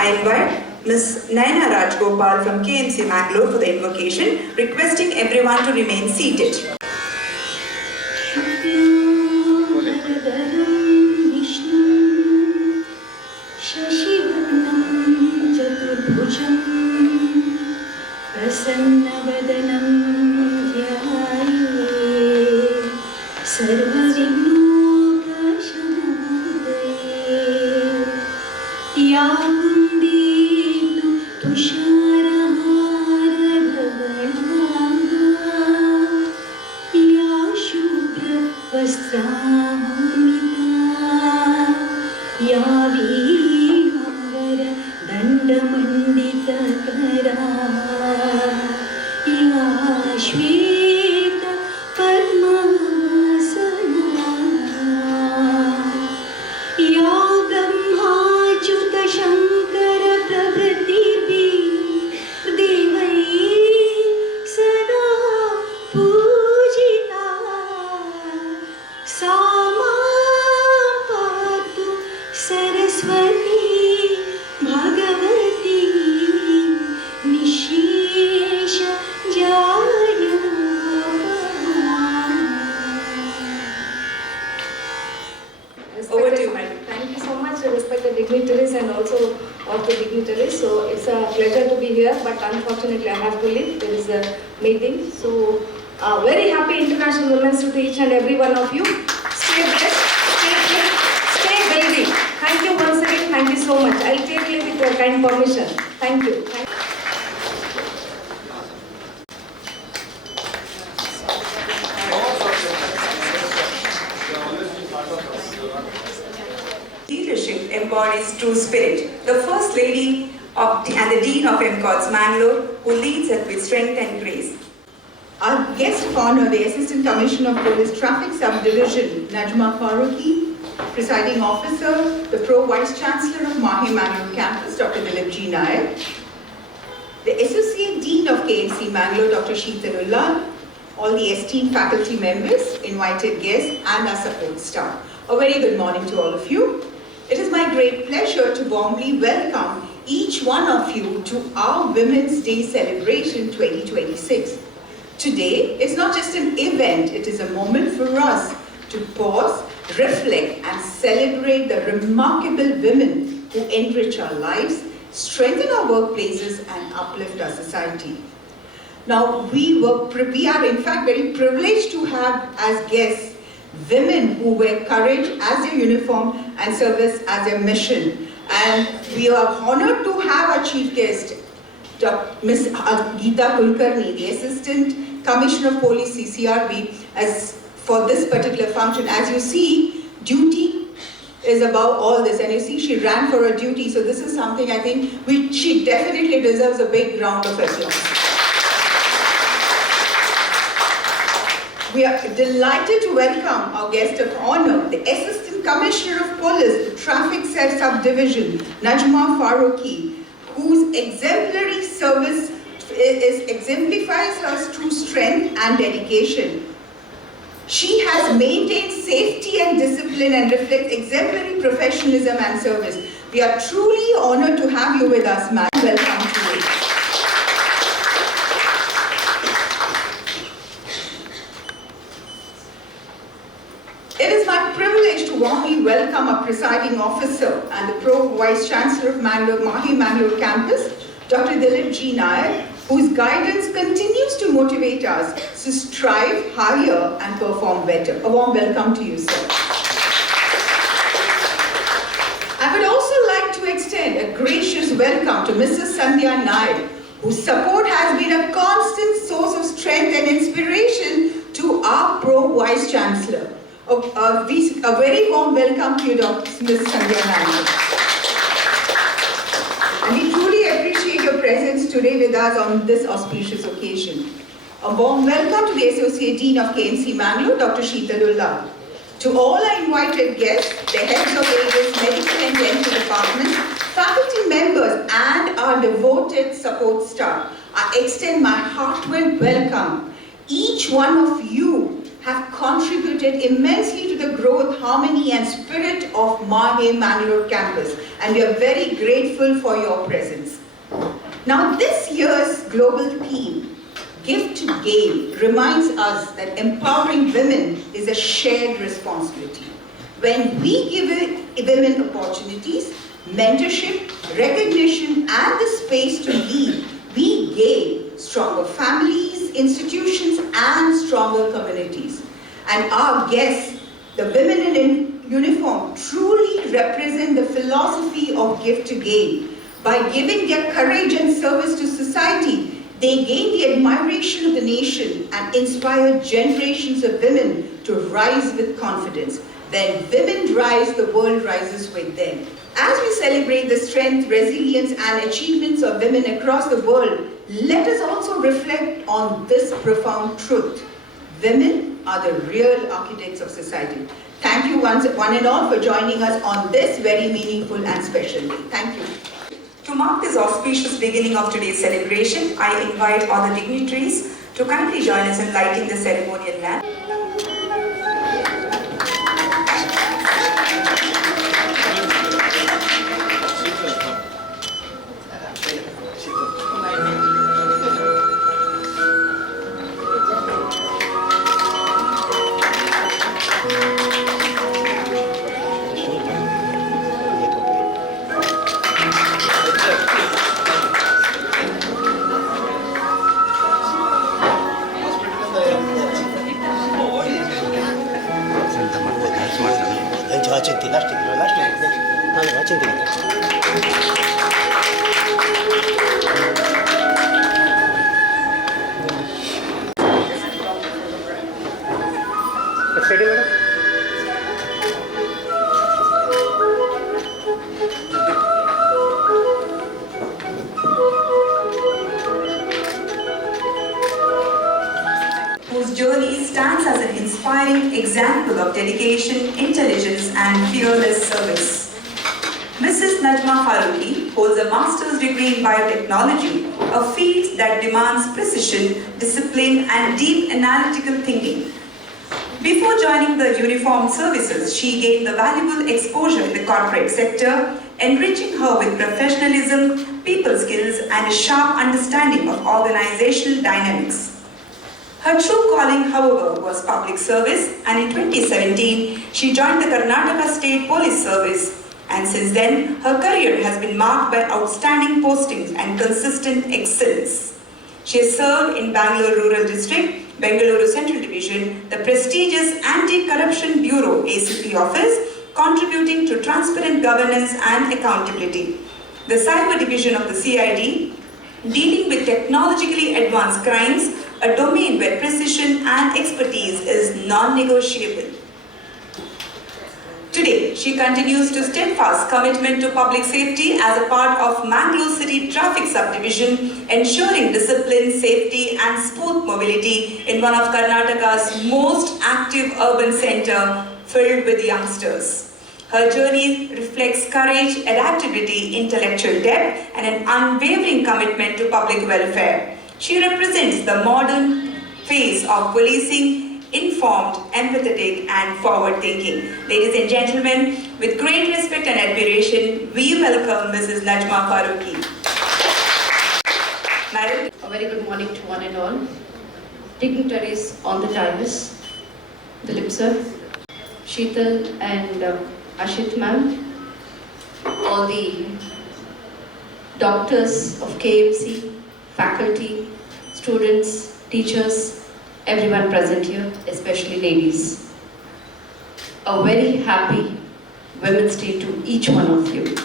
I invite Ms. Naina Rajgopal from KMC Mangalore for the invocation, requesting everyone to remain seated. Over to you, madam. Thank you so much, respected dignitaries and also of the dignitaries. So it's a pleasure to be here, but unfortunately I have to leave. There is a meeting. So very happy International Women's Day to each and every one of you. Stay blessed, stay fit, stay healthy. Thank you once again. Thank you so much. I'll take leave with your kind permission. Thank you. Leadership embodies true spirit. The First Lady and the Dean of MCOTS Mangalore, who leads us with strength and grace. Our guest of honor, the Assistant Commissioner of Police Traffic Subdivision, Najma Farooqui, Presiding Officer, the Pro Vice Chancellor of Mahi Mangalore Campus, Dr. Dilip G. Nair, the Associate Dean of KMC Mangalore, Dr. Sheetalullah, all the esteemed faculty members, invited guests, and our support staff. A very good morning to all of you. It is my great pleasure to warmly welcome each one of you to our Women's Day celebration 2026. Today is not just an event, it is a moment for us to pause, reflect, and celebrate the remarkable women who enrich our lives, strengthen our workplaces, and uplift our society. Now, we are in fact very privileged to have as guests women who wear courage as their uniform and service as their mission. And we are honored to have our chief guest, Ms. Geeta Kulkarni, the Assistant Commissioner of Police CCRB, for this particular function. As you see, duty is above all this, and you see she ran for her duty, so this is something I think she definitely deserves a big round of applause. We are delighted to welcome our guest of honor, the Assistant Commissioner of Police, the Traffic Subdivision, Najma Farooqui, whose exemplary service exemplifies her true strength and dedication. She has maintained safety and discipline and reflects exemplary professionalism and service. We are truly honored to have you with us, ma'am. Welcome to you. It is my privilege to warmly welcome our presiding officer and the Pro Vice Chancellor of Mahi Mangalore Campus, Dr. Dilip G. Nair, whose guidance continues to motivate us to strive higher and perform better. A warm welcome to you, sir. I would also like to extend a gracious welcome to Mrs. Sandhya Nair, whose support has been a constant source of strength and inspiration to our Pro Vice Chancellor. A very warm welcome to you, Ms. Sandhya Nair. And we truly appreciate your presence today with us on this auspicious occasion. A warm welcome to the Associate Dean of KMC Mangalore, Dr. Sheetalullah. To all our invited guests, the heads of various medical and dental departments, faculty members, and our devoted support staff, I extend my heartfelt welcome. Each one of you have contributed immensely to the growth, harmony and spirit of Mahe Mangalore campus, and we are very grateful for your presence. Now this year's global theme, Gift to Gain, reminds us that empowering women is a shared responsibility. When we give women opportunities, mentorship, recognition and the space to lead, we gain stronger families, institutions and stronger communities. And our guests, the women in uniform, truly represent the philosophy of Gift to Gain. By giving their courage and service to society, they gain the admiration of the nation and inspire generations of women to rise with confidence. When women rise, the world rises with them. As we celebrate the strength, resilience and achievements of women across the world, let us also reflect on this profound truth. Women are the real architects of society. Thank you one and all for joining us on this very meaningful and special day. Thank you. To mark this auspicious beginning of today's celebration, I invite all the dignitaries to kindly join us in lighting the ceremonial lamp. Whose journey stands as an inspiring example of dedication, intelligence and fearless service. Mrs. Najma Farooqui holds a master's degree in biotechnology, a field that demands precision, discipline and deep analytical thinking. Before joining the uniformed services, she gained the valuable exposure in the corporate sector, enriching her with professionalism, people skills and a sharp understanding of organizational dynamics. Her true calling, however, was public service, and in 2017, she joined the Karnataka State Police Service. And since then, her career has been marked by outstanding postings and consistent excellence. She has served in Bangalore Rural District, Bengaluru Central Division, the prestigious Anti-Corruption Bureau ACP office, contributing to transparent governance and accountability. The Cyber Division of the CID, dealing with technologically advanced crimes, a domain where precision and expertise is non-negotiable. Today, she continues to steadfast commitment to public safety as a part of Mangalore City Traffic Subdivision, ensuring discipline, safety and smooth mobility in one of Karnataka's most active urban centre filled with youngsters. Her journey reflects courage, adaptability, intellectual depth and an unwavering commitment to public welfare. She represents the modern face of policing, informed, empathetic and forward-thinking. Ladies and gentlemen, with great respect and admiration, we welcome Mrs. Najma Farooqui. Madam. A very good morning to one and all. Dignitaries on the dais, Dilip sir, Sheetal and Ashit ma'am, all the doctors of KMC, faculty, students, teachers, everyone present here, especially ladies. A very happy Women's Day to each one of you.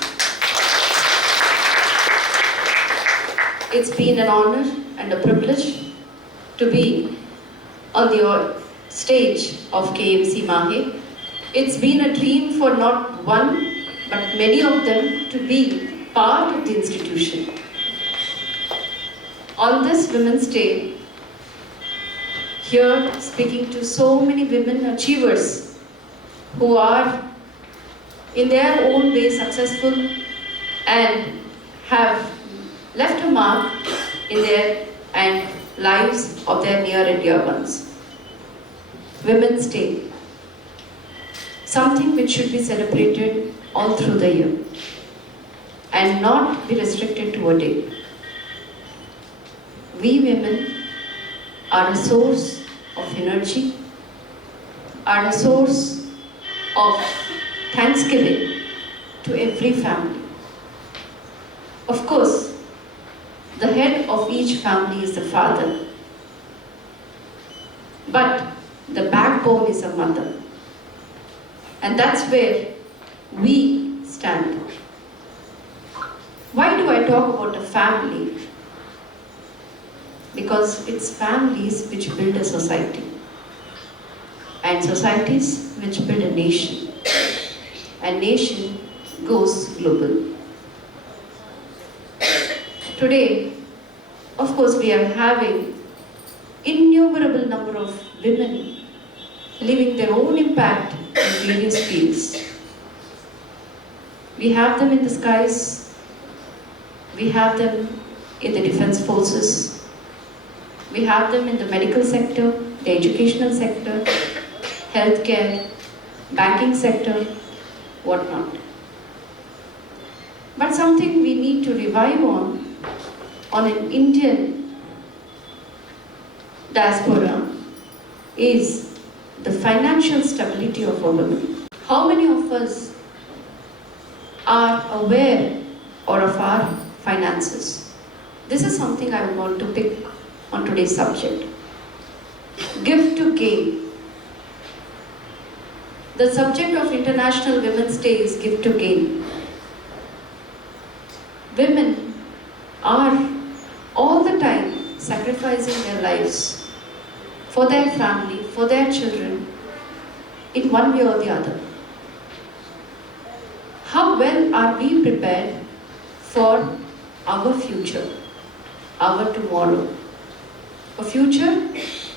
It's been an honor and a privilege to be on the stage of KMC Mahe. It's been a dream for not one, but many of them to be part of the institution. On this Women's Day, here speaking to so many women achievers who are in their own way successful and have left a mark in their and lives of their near and dear ones. Women's Day. something which should be celebrated all through the year and not be restricted to a day. We women are a source of energy, are a source of thanksgiving to every family. Of course, the head of each family is the father, but the backbone is a mother. And that's where we stand. Why do I talk about a family? Because it's families which build a society, and societies which build a nation, and nation goes global. Today, of course, we are having innumerable number of women leaving their own impact in various fields. We have them in the skies, we have them in the defense forces, we have them in the medical sector, the educational sector, healthcare, banking sector, whatnot. But something we need to revive on an Indian diaspora is the financial stability of a woman. How many of us are aware of our finances? This is something I want to pick on today's subject. Give to gain. The subject of International Women's Day is give to gain. Women are all the time sacrificing their lives for their family, for their children, in one way or the other. How well are we prepared for our future, our tomorrow? A future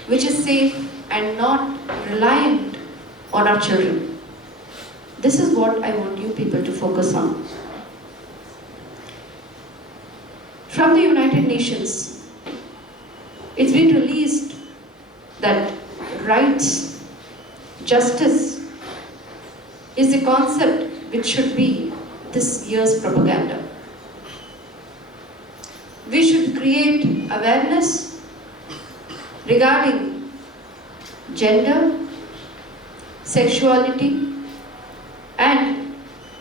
which is safe and not reliant on our children. This is what I want you people to focus on. From the United Nations, it's been released that rights, justice is a concept which should be this year's propaganda. We should create awareness regarding gender, sexuality, and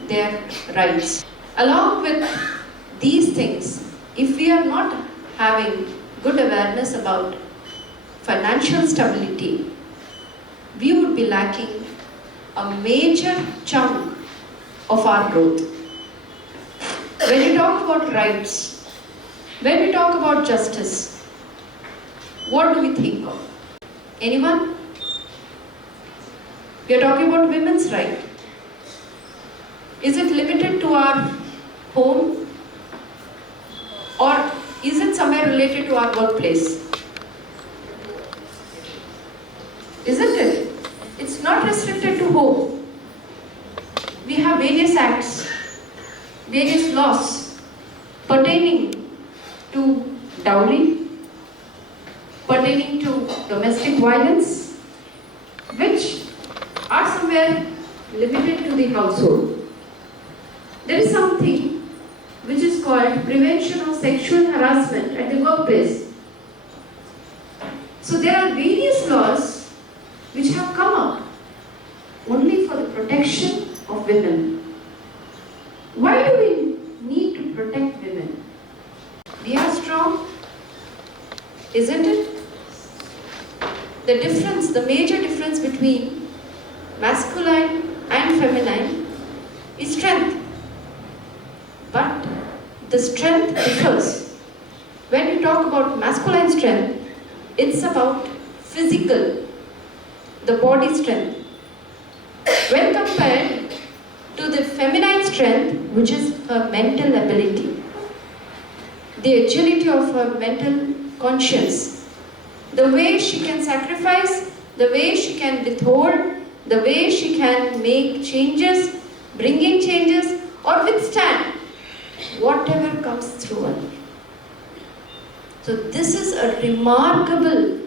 their rights. Along with these things, if we are not having good awareness about financial stability, we would be lacking a major chunk of our growth. When we talk about rights, when we talk about justice, what do we think of? Anyone? We are talking about women's right. Is it limited to our home? Or is it somewhere related to our workplace? Isn't it? It's not restricted to home. We have various acts, various laws pertaining to dowry, pertaining to domestic violence, which are somewhere limited to the household. There is something which is called prevention of sexual harassment at the workplace. So there are various laws which have come up only for the protection of women. Why do we need to protect women? We are strong, isn't it? The difference, the major difference between masculine and feminine is strength. But the strength differs. When we talk about masculine strength, it's about physical, the body strength. When compared to the feminine strength, which is her mental ability, the agility of her mental conscience, the way she can sacrifice, the way she can withhold, the way she can make changes, bring in changes, or withstand whatever comes through her. So this is a remarkable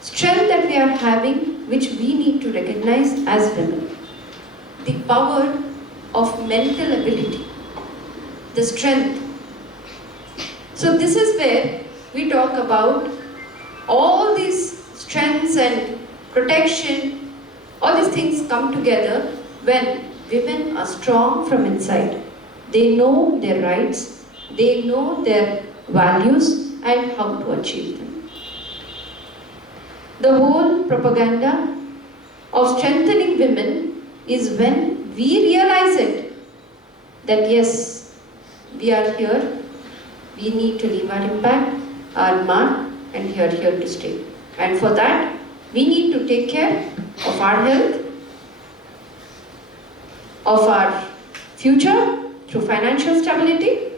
strength that we are having, which we need to recognize as women. the power of mental ability, the strength. So this is where we talk about all these strengths and protection, all these things come together when women are strong from inside. They know their rights, they know their values and how to achieve them. The whole propaganda of strengthening women is when we realize it, that yes, we are here, we need to leave our impact, our mark, and we are here to stay. And for that, we need to take care of our health, of our future through financial stability,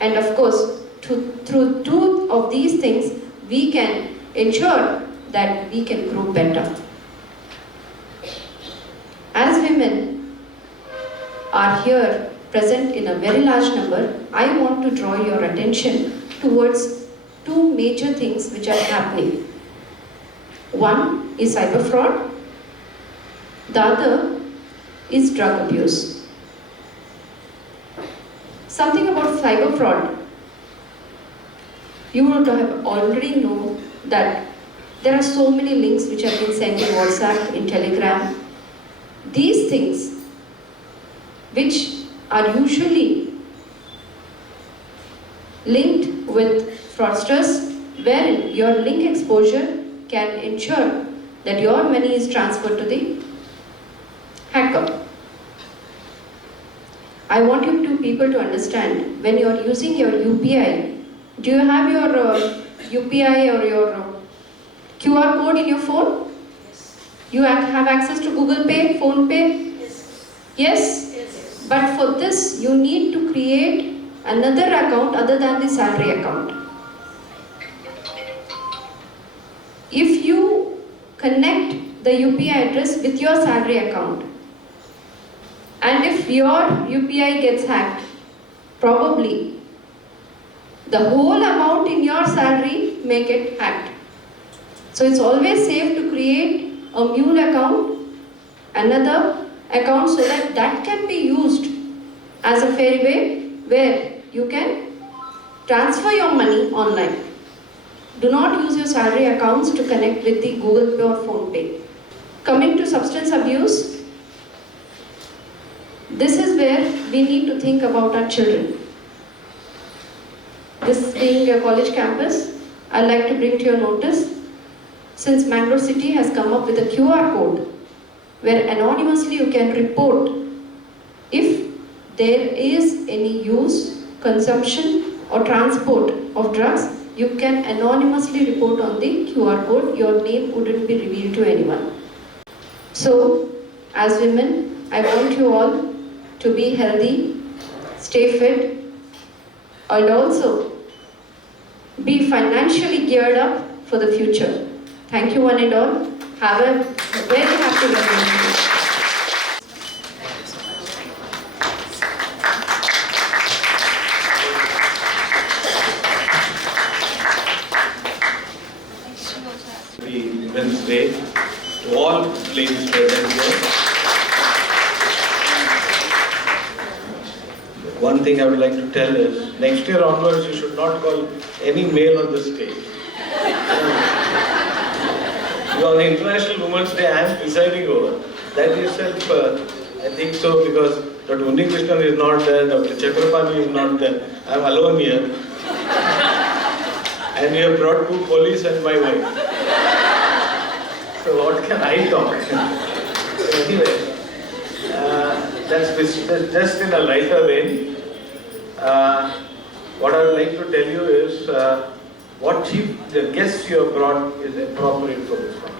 and of course, through two of these things, we can ensure that we can grow better. As women are here present in a very large number, I want to draw your attention towards two major things which are happening. One is cyber fraud, the other is drug abuse. Something about cyber fraud. You would have already known that there are so many links which have been sent in WhatsApp, in Telegram. These things, which are usually linked with fraudsters, wherein your link exposure can ensure that your money is transferred to the hacker. I want you two people to understand, when you are using your UPI, do you have your UPI or your QR code in your phone? Yes. You have access to Google Pay, Phone Pay? Yes. Yes? Yes. But for this, you need to create another account other than the salary account. If you connect the UPI address with your salary account, and if your UPI gets hacked, probably the whole amount in your salary may get hacked. So it's always safe to create a mule account, another account, so that that can be used as a fair way where you can transfer your money online. Do not use your salary accounts to connect with the Google Pay or Phone Pay. Coming to substance abuse, this is where we need to think about our children. This being a college campus, I'd like to bring to your notice, since Mangalore City has come up with a QR code where anonymously you can report if there is any use, consumption or transport of drugs, you can anonymously report on the QR code. Your name wouldn't be revealed to anyone. So, as women, I want you all to be healthy, stay fit, and also be financially geared up for the future. Thank you one and all. Have a very happy wedding. The Women's Day to all ladies present here. One thing I would like to tell is, next year onwards you should not call any male on the stage. On the International Women's Day I am presiding over. That itself, I think so, because Dr. Unni Krishnan is not there, Dr. Chakrapani is not there. I am alone here. And you have brought two police and my wife. So what can I talk? So anyway, that's just in a lighter vein. What I would like to tell you is the guests you have brought is appropriate for this function.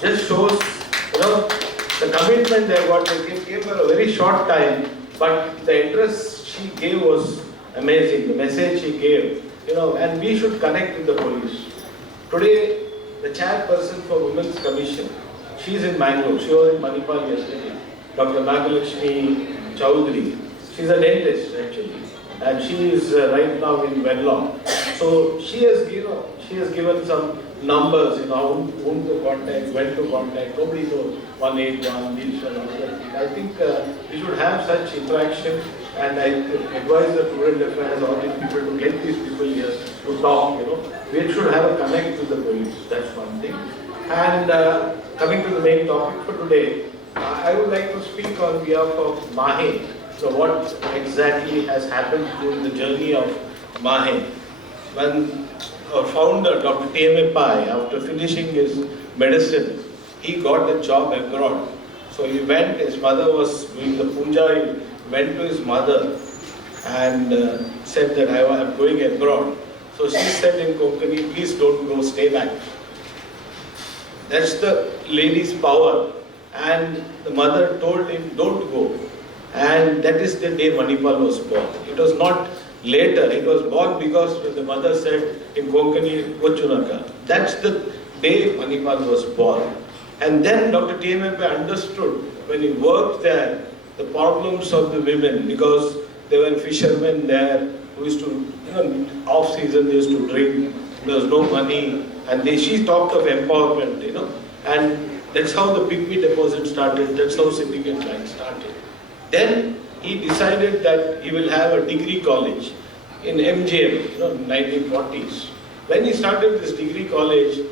Just shows, the commitment they got. They came for a very short time, but the interest she gave was amazing. The message she gave, and we should connect with the police. Today, the chairperson for Women's Commission, she is in Mangalore. She was in Manipal yesterday. Dr. Nagalakshmi Chowdhury. She is a dentist actually, and she is right now in Wedlock. So she has given some numbers, whom to contact, when to contact. Nobody knows 181, these and all that. I think we should have such interaction, and I advise the student affairs, all these people to get these people here to talk, We should have a connect with the police, that's one thing. And coming to the main topic for today, I would like to speak on behalf of MAHE. So what exactly has happened during the journey of MAHE? When our founder, Dr. T.M.A. Pai, after finishing his medicine, he got a job abroad. So he went, his mother was doing the puja, he went to his mother and said that I am going abroad. So she said in Konkani, please don't go, stay back. That's the lady's power. And the mother told him, don't go. And that is the day Manipal was born. It was not later, it was born because the mother said in Konkani, Vachunaka. That's the day Manipal was born. And then Dr. T.M.A. Pai understood when he worked there the problems of the women, because there were fishermen there who used to, off season they used to drink, there was no money, and she talked of empowerment, and that's how the pygmy deposit started, that's how Syndicate Bank started. Then he decided that he will have a degree college in MGM, 1940s. When he started this degree college,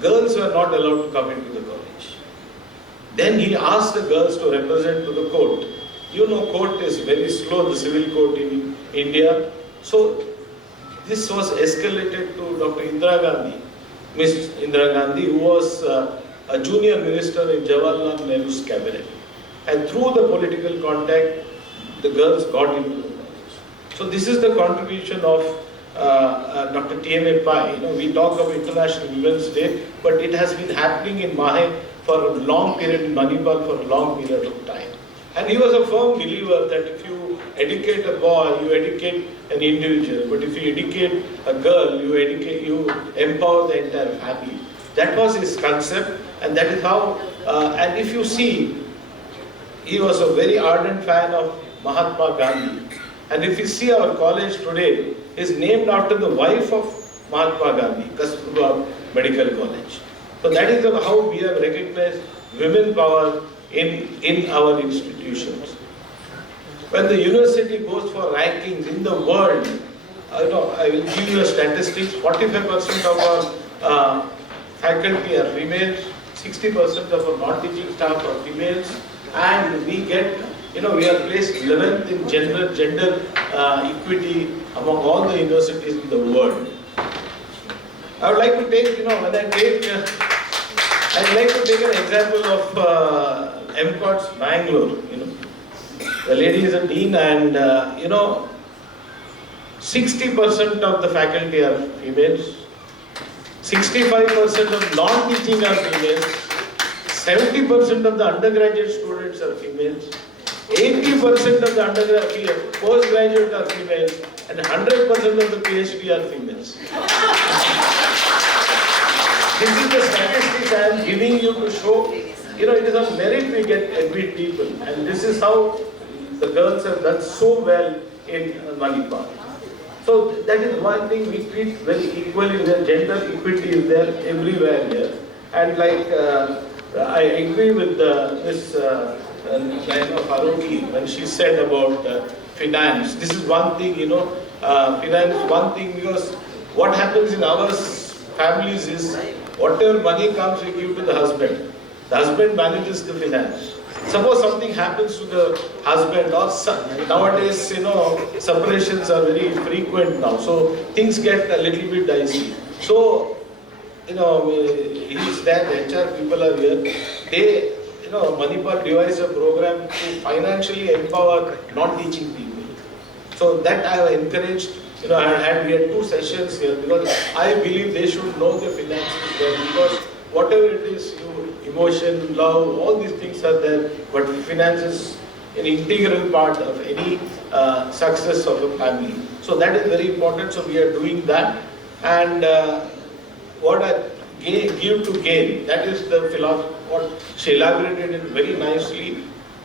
girls were not allowed to come into the college. Then he asked the girls to represent to the court. Court is very slow, the civil court in India. So this was escalated to Dr. Indira Gandhi, Miss Indira Gandhi, who was a junior minister in Jawaharlal Nehru's cabinet. And through the political contact, the girls got into the college. So this is the contribution of Dr. T.M.A. Pai. We talk of International Women's Day, but it has been happening in MAHE for a long period, in Manipal for a long period of time. And he was a firm believer that if you educate a boy, you educate an individual. But if you educate a girl, you empower the entire family. That was his concept, and that is how, and if you see, he was a very ardent fan of Mahatma Gandhi. And if you see our college today, is named after the wife of Mahatma Gandhi, Kasturba Medical College. So that is how we have recognized women power in our institutions. When the university goes for rankings in the world, I will give you a statistics, 45% of our faculty are females, 60% of our non-teaching staff are females, and we get, we are placed 11th in gender equity among all the universities in the world. I would like to take, I'd like to take an example of MCOTS Bangalore. The lady is a dean, and 60% of the faculty are females, 65% of non-teaching are females, 70% of the undergraduate students are females, 80% of the postgraduate are females, and 100% of the PhD are females. This is the statistics I am giving you to show, it is on merit we get admit people, and this is how the girls have done so well in Manipal. So that is one thing we treat very equally. The gender equity is there everywhere here, and I agree with Ms. Naima Faruqi when she said about finance. This is one thing, finance, one thing, because what happens in our families is whatever money comes we give to the husband. The husband manages the finance. Suppose something happens to the husband, or nowadays, separations are very frequent now, so things get a little bit dicey. So, he's there, the HR people are here. They, Manipal devised a program to financially empower non-teaching people. So that I have encouraged, we had 2 sessions here, because I believe they should know the finances well, because whatever it is, emotion, love, all these things are there, but finance is an integral part of any success of a family. So that is very important, so we are doing that. And what I give to gain, that is the philosophy, what she elaborated it very nicely.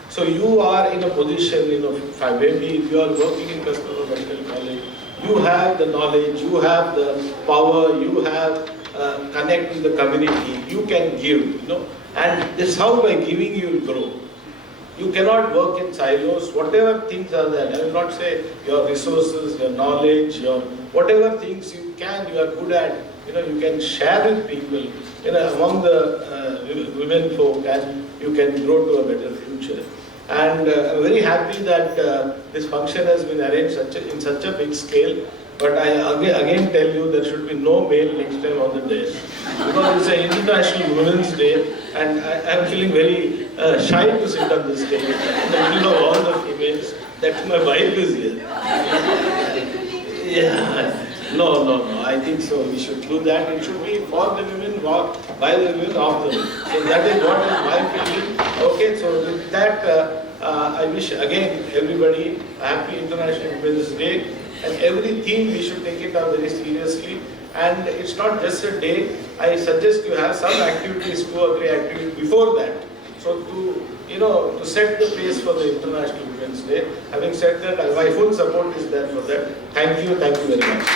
So you are in a position, maybe if you are working in Kasturba Medical College, you have the knowledge, you have the power, you have connect with the community, you can give, and this how by giving you will grow. You cannot work in silos, whatever things are there. I will not say your resources, your knowledge, your whatever things you can, you are good at, you can share with people, among the women folk, and you can grow to a better future. And I'm very happy that this function has been arranged in such a big scale. But I again tell you, there should be no male next time on the dais, because it's an International Women's Day, and I'm feeling very shy to sit on this stage in the middle of all the females. That's my wife is here. Yeah. No. I think so. We should do that. It should be for the women, by the women, of the women. So that is what is my feeling. Okay. So with that, I wish again everybody a happy International Women's Day. And every theme we should take it up very seriously. And it's not just a day. I suggest you have some activities, 2 or 3 activities before that. So to set the pace for the International Women's Day. Having said that, my full support is there for that. Thank you very much.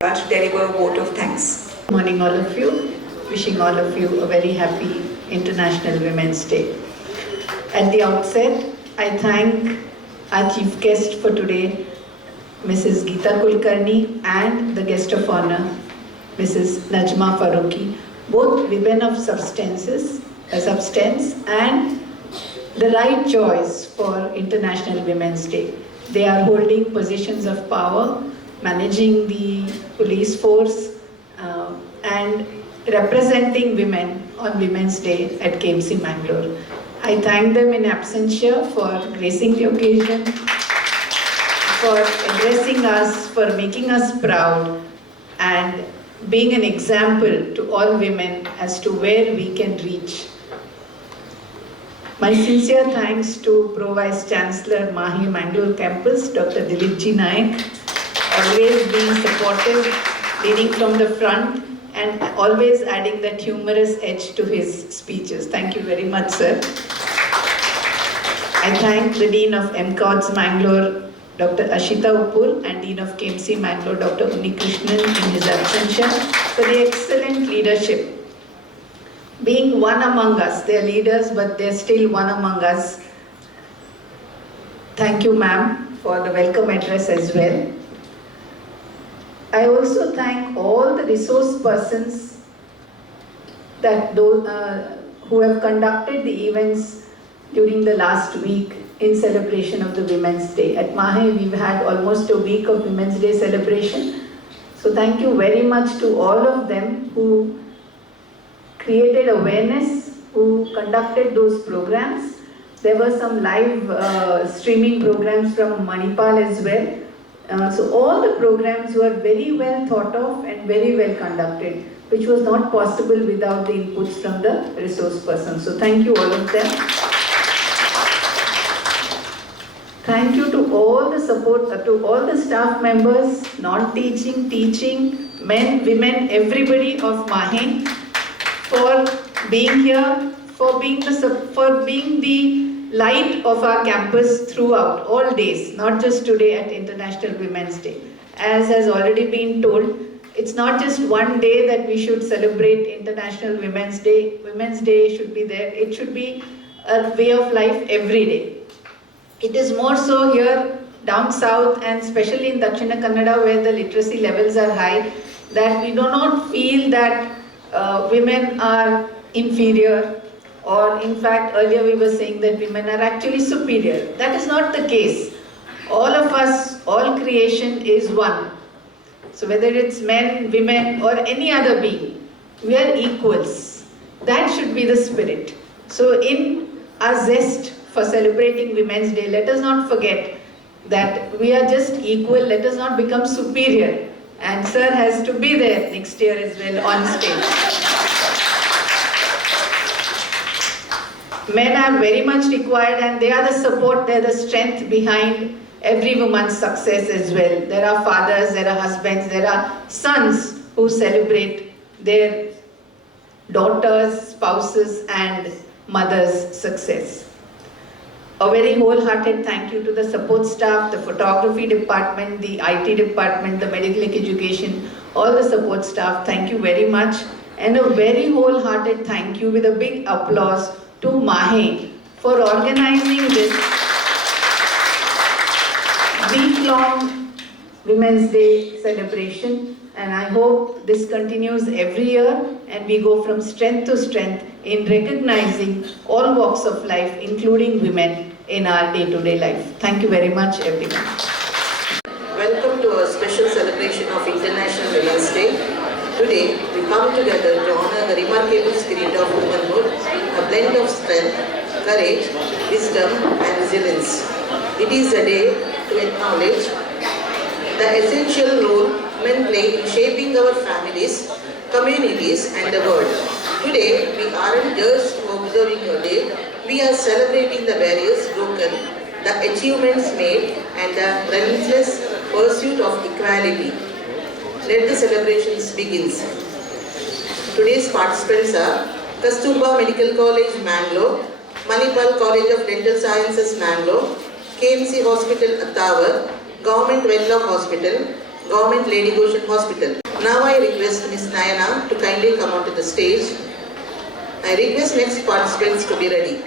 To deliver a vote of thanks. Good morning, all of you. Wishing all of you a very happy International Women's Day. At the outset, I thank our chief guest for today, Mrs. Geeta Kulkarni, and the guest of honor, Mrs. Najma Farooqui, both women of substance and the right choice for International Women's Day. They are holding positions of power, managing the police force, and representing women on Women's Day at KMC Mangalore. I thank them in absentia for gracing the occasion, for addressing us, for making us proud, and being an example to all women as to where we can reach. My sincere thanks to Pro Vice Chancellor Mahi Mangalore Campus, Dr. Dilipji Naik, always being supportive, leading from the front, and always adding that humorous edge to his speeches. Thank you very much, sir. I thank the Dean of MCOTS Mangalore, Dr. Ashita Uppur, and Dean of KMC Mangalore, Dr. Unnikrishnan, in his absentia, for the excellent leadership. Being one among us, they're leaders, but they're still one among us. Thank you, ma'am, for the welcome address as well. I also thank all the resource persons that who have conducted the events during the last week in celebration of the Women's Day. At Mahi, we've had almost a week of Women's Day celebration. So thank you very much to all of them who created awareness, who conducted those programs. There were some live streaming programs from Manipal as well. So all the programs were very well thought of and very well conducted, which was not possible without the inputs from the resource persons. So thank you all of them. Thank you to all the support, to all the staff members, non-teaching, teaching, men, women, everybody of Mahi, for being here, for being the light of our campus throughout, all days, not just today at International Women's Day. As has already been told, it's not just one day that we should celebrate International Women's Day. Women's Day should be there. It should be a way of life every day. It is more so here down south, and especially in Dakshina Kannada, where the literacy levels are high, that we do not feel that women are inferior, or in fact earlier we were saying that women are actually superior. That is not the case. All of us, all creation is one. So whether it's men, women, or any other being, we are equals. That should be the spirit. So in our zest for celebrating Women's Day, let us not forget that we are just equal. Let us not become superior. And sir has to be there next year as well on stage. Men are very much required, and they are the support, they are the strength behind every woman's success as well. There are fathers, there are husbands, there are sons who celebrate their daughters, spouses, and mothers' success. A very wholehearted thank you to the support staff, the photography department, the IT department, the medical education, all the support staff. Thank you very much. And a very wholehearted thank you with a big applause to Mahi for organizing this week-long Women's Day celebration, and I hope this continues every year and we go from strength to strength in recognizing all walks of life, including women, in our day-to-day life. Thank you very much, everyone. Welcome to our special celebration of International Women's Day. Today, we come together to honor the remarkable spirit of womanhood, a blend of strength, courage, wisdom and resilience. It is a day to acknowledge the essential role women play in shaping our families, communities and the world. Today, we aren't just observing a day, we are celebrating the barriers broken, the achievements made and the relentless pursuit of equality. Let the celebrations begin. Today's participants are Kasturba Medical College, Mangalore, Manipal College of Dental Sciences, Mangalore, KMC Hospital, Attawar, Government Wedlock Hospital, Government Lady Goshen Hospital. Now I request Ms. Nayana to kindly come onto the stage. I request next participants to be ready.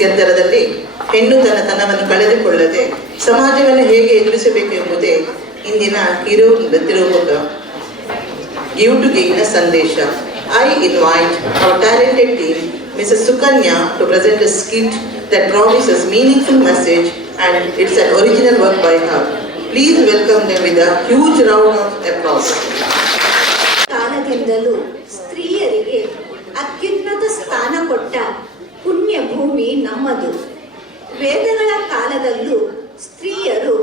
ಸ್ಥಿತ್ಯಂತರದಲ್ಲಿ ಹೆಣ್ಣು ತನ್ನ ತನವನ್ನು ಕಳೆದುಕೊಳ್ಳದೆ ಸಮಾಜವನ್ನು ಹೇಗೆ ಎದುರಿಸಬೇಕು ಎಂಬುದೇ ಇಂದಿನ ತಿರುಮುಖ. Give to gain a Sandesha. I invite our talented team, Mrs. Sukanya, to present a skit that promises meaningful message, and it's an original work by her. Please welcome them with a huge round of applause. ಕಾಲದಿಂದಲೂ ಸ್ತ್ರೀಯರಿಗೆ ಅತ್ಯುನ್ನತ ಸ್ಥಾನ ಕೊಟ್ಟ ಪುಣ್ಯ ಭೂಮಿ ನಮ್ಮದು. ವೇದಗಳ ಕಾಲದಲ್ಲೂ ಸ್ತ್ರೀಯರು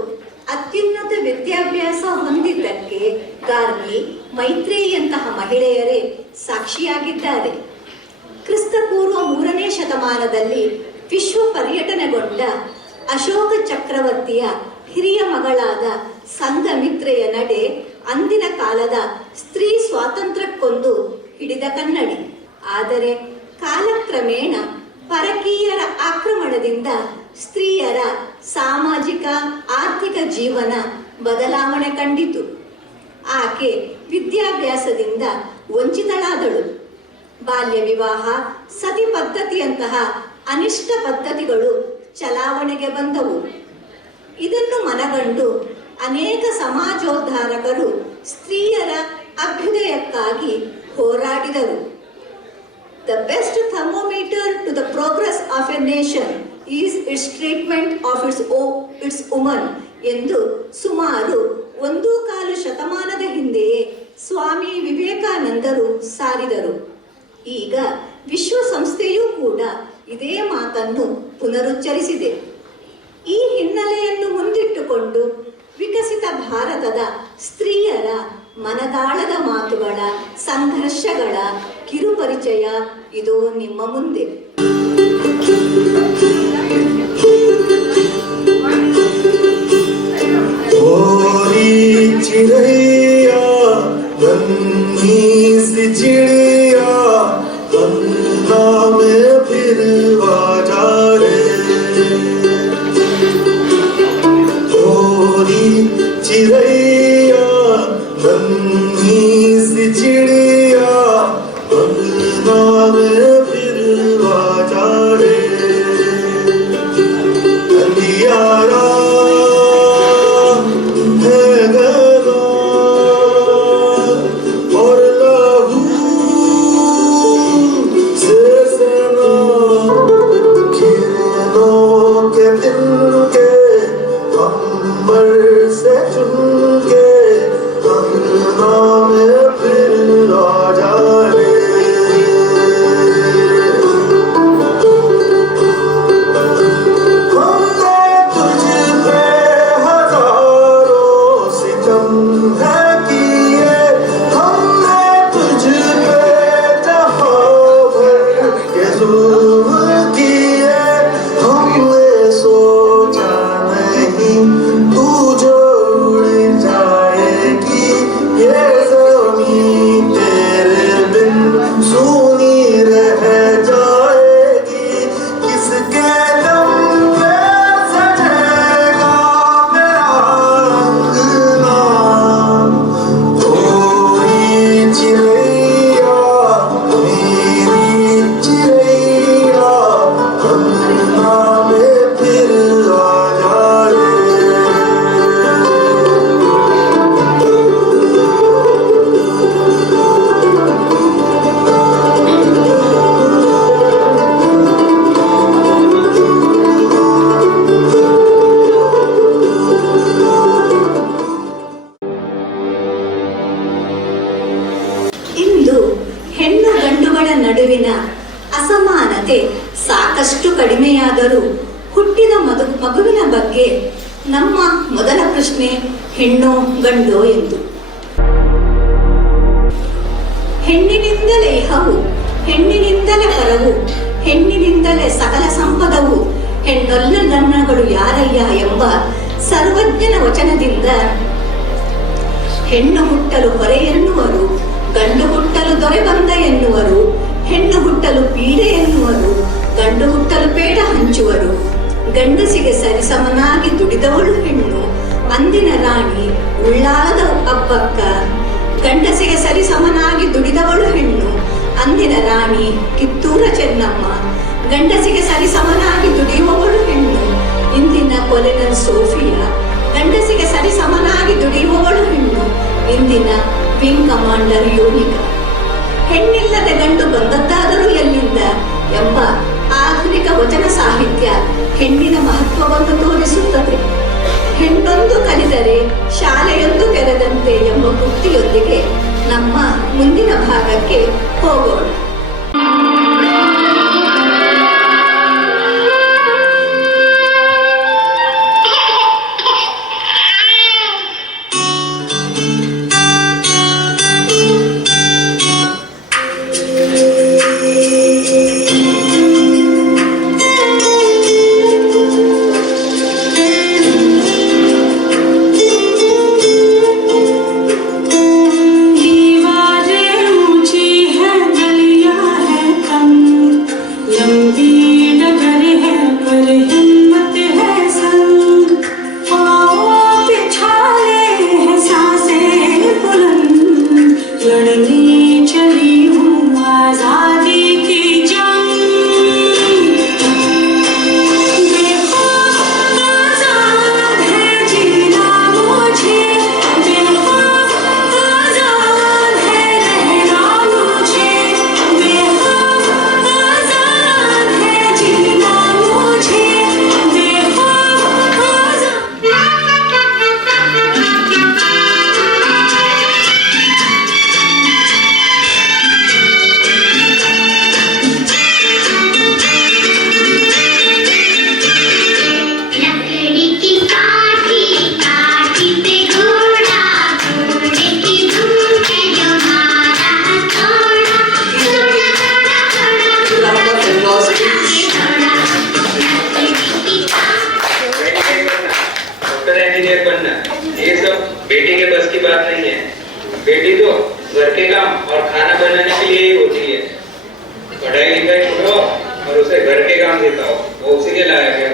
ಅತ್ಯುನ್ನತ ವಿದ್ಯಾಭ್ಯಾಸ ಹೊಂದಿದ್ದಕ್ಕೆ ಗಾರ್ಗಿ, ಮೈತ್ರೇಯಿಯಂತಹ ಮಹಿಳೆಯರೇ ಸಾಕ್ಷಿಯಾಗಿದ್ದಾರೆ. ಕ್ರಿಸ್ತಪೂರ್ವ 3ನೇ ಶತಮಾನದಲ್ಲಿ ವಿಶ್ವ ಪರ್ಯಟನೆಗೊಂಡ ಅಶೋಕ ಚಕ್ರವರ್ತಿಯ ಹಿರಿಯ ಮಗಳಾದ ಸಂಘಮಿತ್ರೆಯ ನಡೆ ಅಂದಿನ ಕಾಲದ ಸ್ತ್ರೀ ಸ್ವಾತಂತ್ರ್ಯಕ್ಕೊಂದು ಹಿಡಿದ ಕನ್ನಡಿ. ಆದರೆ ಕಾಲಕ್ರಮೇಣ ಪರಕೀಯರ ಆಕ್ರಮಣದಿಂದ ಸ್ತ್ರೀಯರ ಸಾಮಾಜಿಕ ಆರ್ಥಿಕ ಜೀವನ ಬದಲಾವಣೆ ಕಂಡಿತು. ಆಕೆ ವಿದ್ಯಾಭ್ಯಾಸದಿಂದ ವಂಚಿತಳಾದಳು. ಬಾಲ್ಯ ವಿವಾಹ, ಸತಿ ಪದ್ಧತಿಯಂತಹ ಅನಿಷ್ಟ ಪದ್ಧತಿಗಳು ಚಲಾವಣೆಗೆ ಬಂದವು. ಇದನ್ನು ಮನಗಂಡು ಅನೇಕ ಸಮಾಜೋದ್ಧಾರಕರು ಸ್ತ್ರೀಯರ ಅಭ್ಯುದಯಕ್ಕಾಗಿ ಹೋರಾಡಿದರು. The best thermometer to the progress of a nation is its treatment of its women ಎಂದು ಸುಮಾರು 1.25 ಶತಮಾನದ ಹಿಂದೆಯೇ ಸ್ವಾಮಿ ವಿವೇಕಾನಂದರು ಸಾರಿದರು. ಈಗ ವಿಶ್ವಸಂಸ್ಥೆಯೂ ಕೂಡ ಇದೇ ಮಾತನ್ನು ಪುನರುಚ್ಚರಿಸಿದೆ. ಈ ಹಿನ್ನೆಲೆಯನ್ನು ಮುಂದಿಟ್ಟುಕೊಂಡು ವಿಕಸಿತ ಭಾರತದ ಸ್ತ್ರೀಯರ ಮನದಾಳದ ಮಾತುಗಳ, ಸಂಘರ್ಷಗಳ ಕಿರುಪರಿಚಯ ಇದು ನಿಮ್ಮ ಮುಂದೆ. ನಡುವಿನ ಅಸಮಾನತೆ ಸಾಕಷ್ಟು ಕಡಿಮೆಯಾದರೂ ಹುಟ್ಟಿದ ಮಗುವಿನ ಬಗ್ಗೆ ನಮ್ಮ ಮೊದಲ ಪ್ರಶ್ನೆ ಹೆಣ್ಣೋ ಗಂಡೋ ಎಂದು. ಹೆಣ್ಣಿನಿಂದಲೇ ಇಹವು, ಹೆಣ್ಣಿನಿಂದಲೇ ಪರವು, ಹೆಣ್ಣಿನಿಂದಲೇ ಸಕಲ ಸಂಪದವು, ಹೆಣ್ಣೊಲ್ಲದನ್ನಗಳು ಯಾರಯ್ಯ ಎಂಬ ಸರ್ವಜ್ಞನ ವಚನದಿಂದ ಹೆಣ್ಣು ಹುಟ್ಟಲು ಹೊರೆ ಎನ್ನುವರು, ಗಂಡು ಹುಟ್ಟಲು ದೊರೆ ಬಂದ ಎನ್ನುವರು, ಹೆಣ್ಣು ಹುಟ್ಟಲು ಪೀಡೆ ಎನ್ನುವರು, ಗಂಡು ಹುಟ್ಟಲು ಪೇಡ ಹಂಚುವರು. ಗಂಡಸಿಗೆ ಸರಿಸಮನಾಗಿ ದುಡಿದವಳು ಹೆಣ್ಣು, ಅಂದಿನ ರಾಣಿ ಉಳ್ಳಾಲದ ಅಬ್ಬಕ್ಕ. ಗಂಡಸಿಗೆ ಸರಿಸಮನಾಗಿ ದುಡಿದವಳು ಹೆಣ್ಣು, ಅಂದಿನ ರಾಣಿ ಕಿತ್ತೂರ ಚೆನ್ನಮ್ಮ. ಗಂಡಸಿಗೆ ಸರಿಸಮನಾಗಿ ದುಡಿಯುವವಳು ಹೆಣ್ಣು, ಇಂದಿನ ಕೊಲೆನಲ್ ಸೋಫಿಯಾ. ಗಂಡಸಿಗೆ ಸರಿಸಮನಾಗಿ ದುಡಿಯುವವಳು ಹೆಣ್ಣು, ಇಂದಿನ ವಿಂಗ್ ಕಮಾಂಡರ್ ಯೂನಿಕಾ. ಹೆಣ್ಣಿಲ್ಲದೆ ಗಂಡು ಬಂದದ್ದಾದರೂ ಎಲ್ಲಿಂದ ಎಂಬ ಆಧುನಿಕ ವಚನ ಸಾಹಿತ್ಯ ಹೆಣ್ಣಿನ ಮಹತ್ವವನ್ನು ತೋರಿಸುತ್ತದೆ. ಹೆಣ್ಣೊಂದು ಕಲಿತರೆ ಶಾಲೆಯೊಂದು ತೆರೆದಂತೆ ಎಂಬ ಗುರ್ತಿಯೊಂದಿಗೆ ನಮ್ಮ ಮುಂದಿನ ಭಾಗಕ್ಕೆ ಹೋಗೋಣ. बेटी के बस की बात नहीं है। बेटी तो घर के काम और खाना बनाने के लिए ही होती है। पढ़ाई लिखाई करो और उसे घर के काम सिखाओ, वो उसी के लायक है।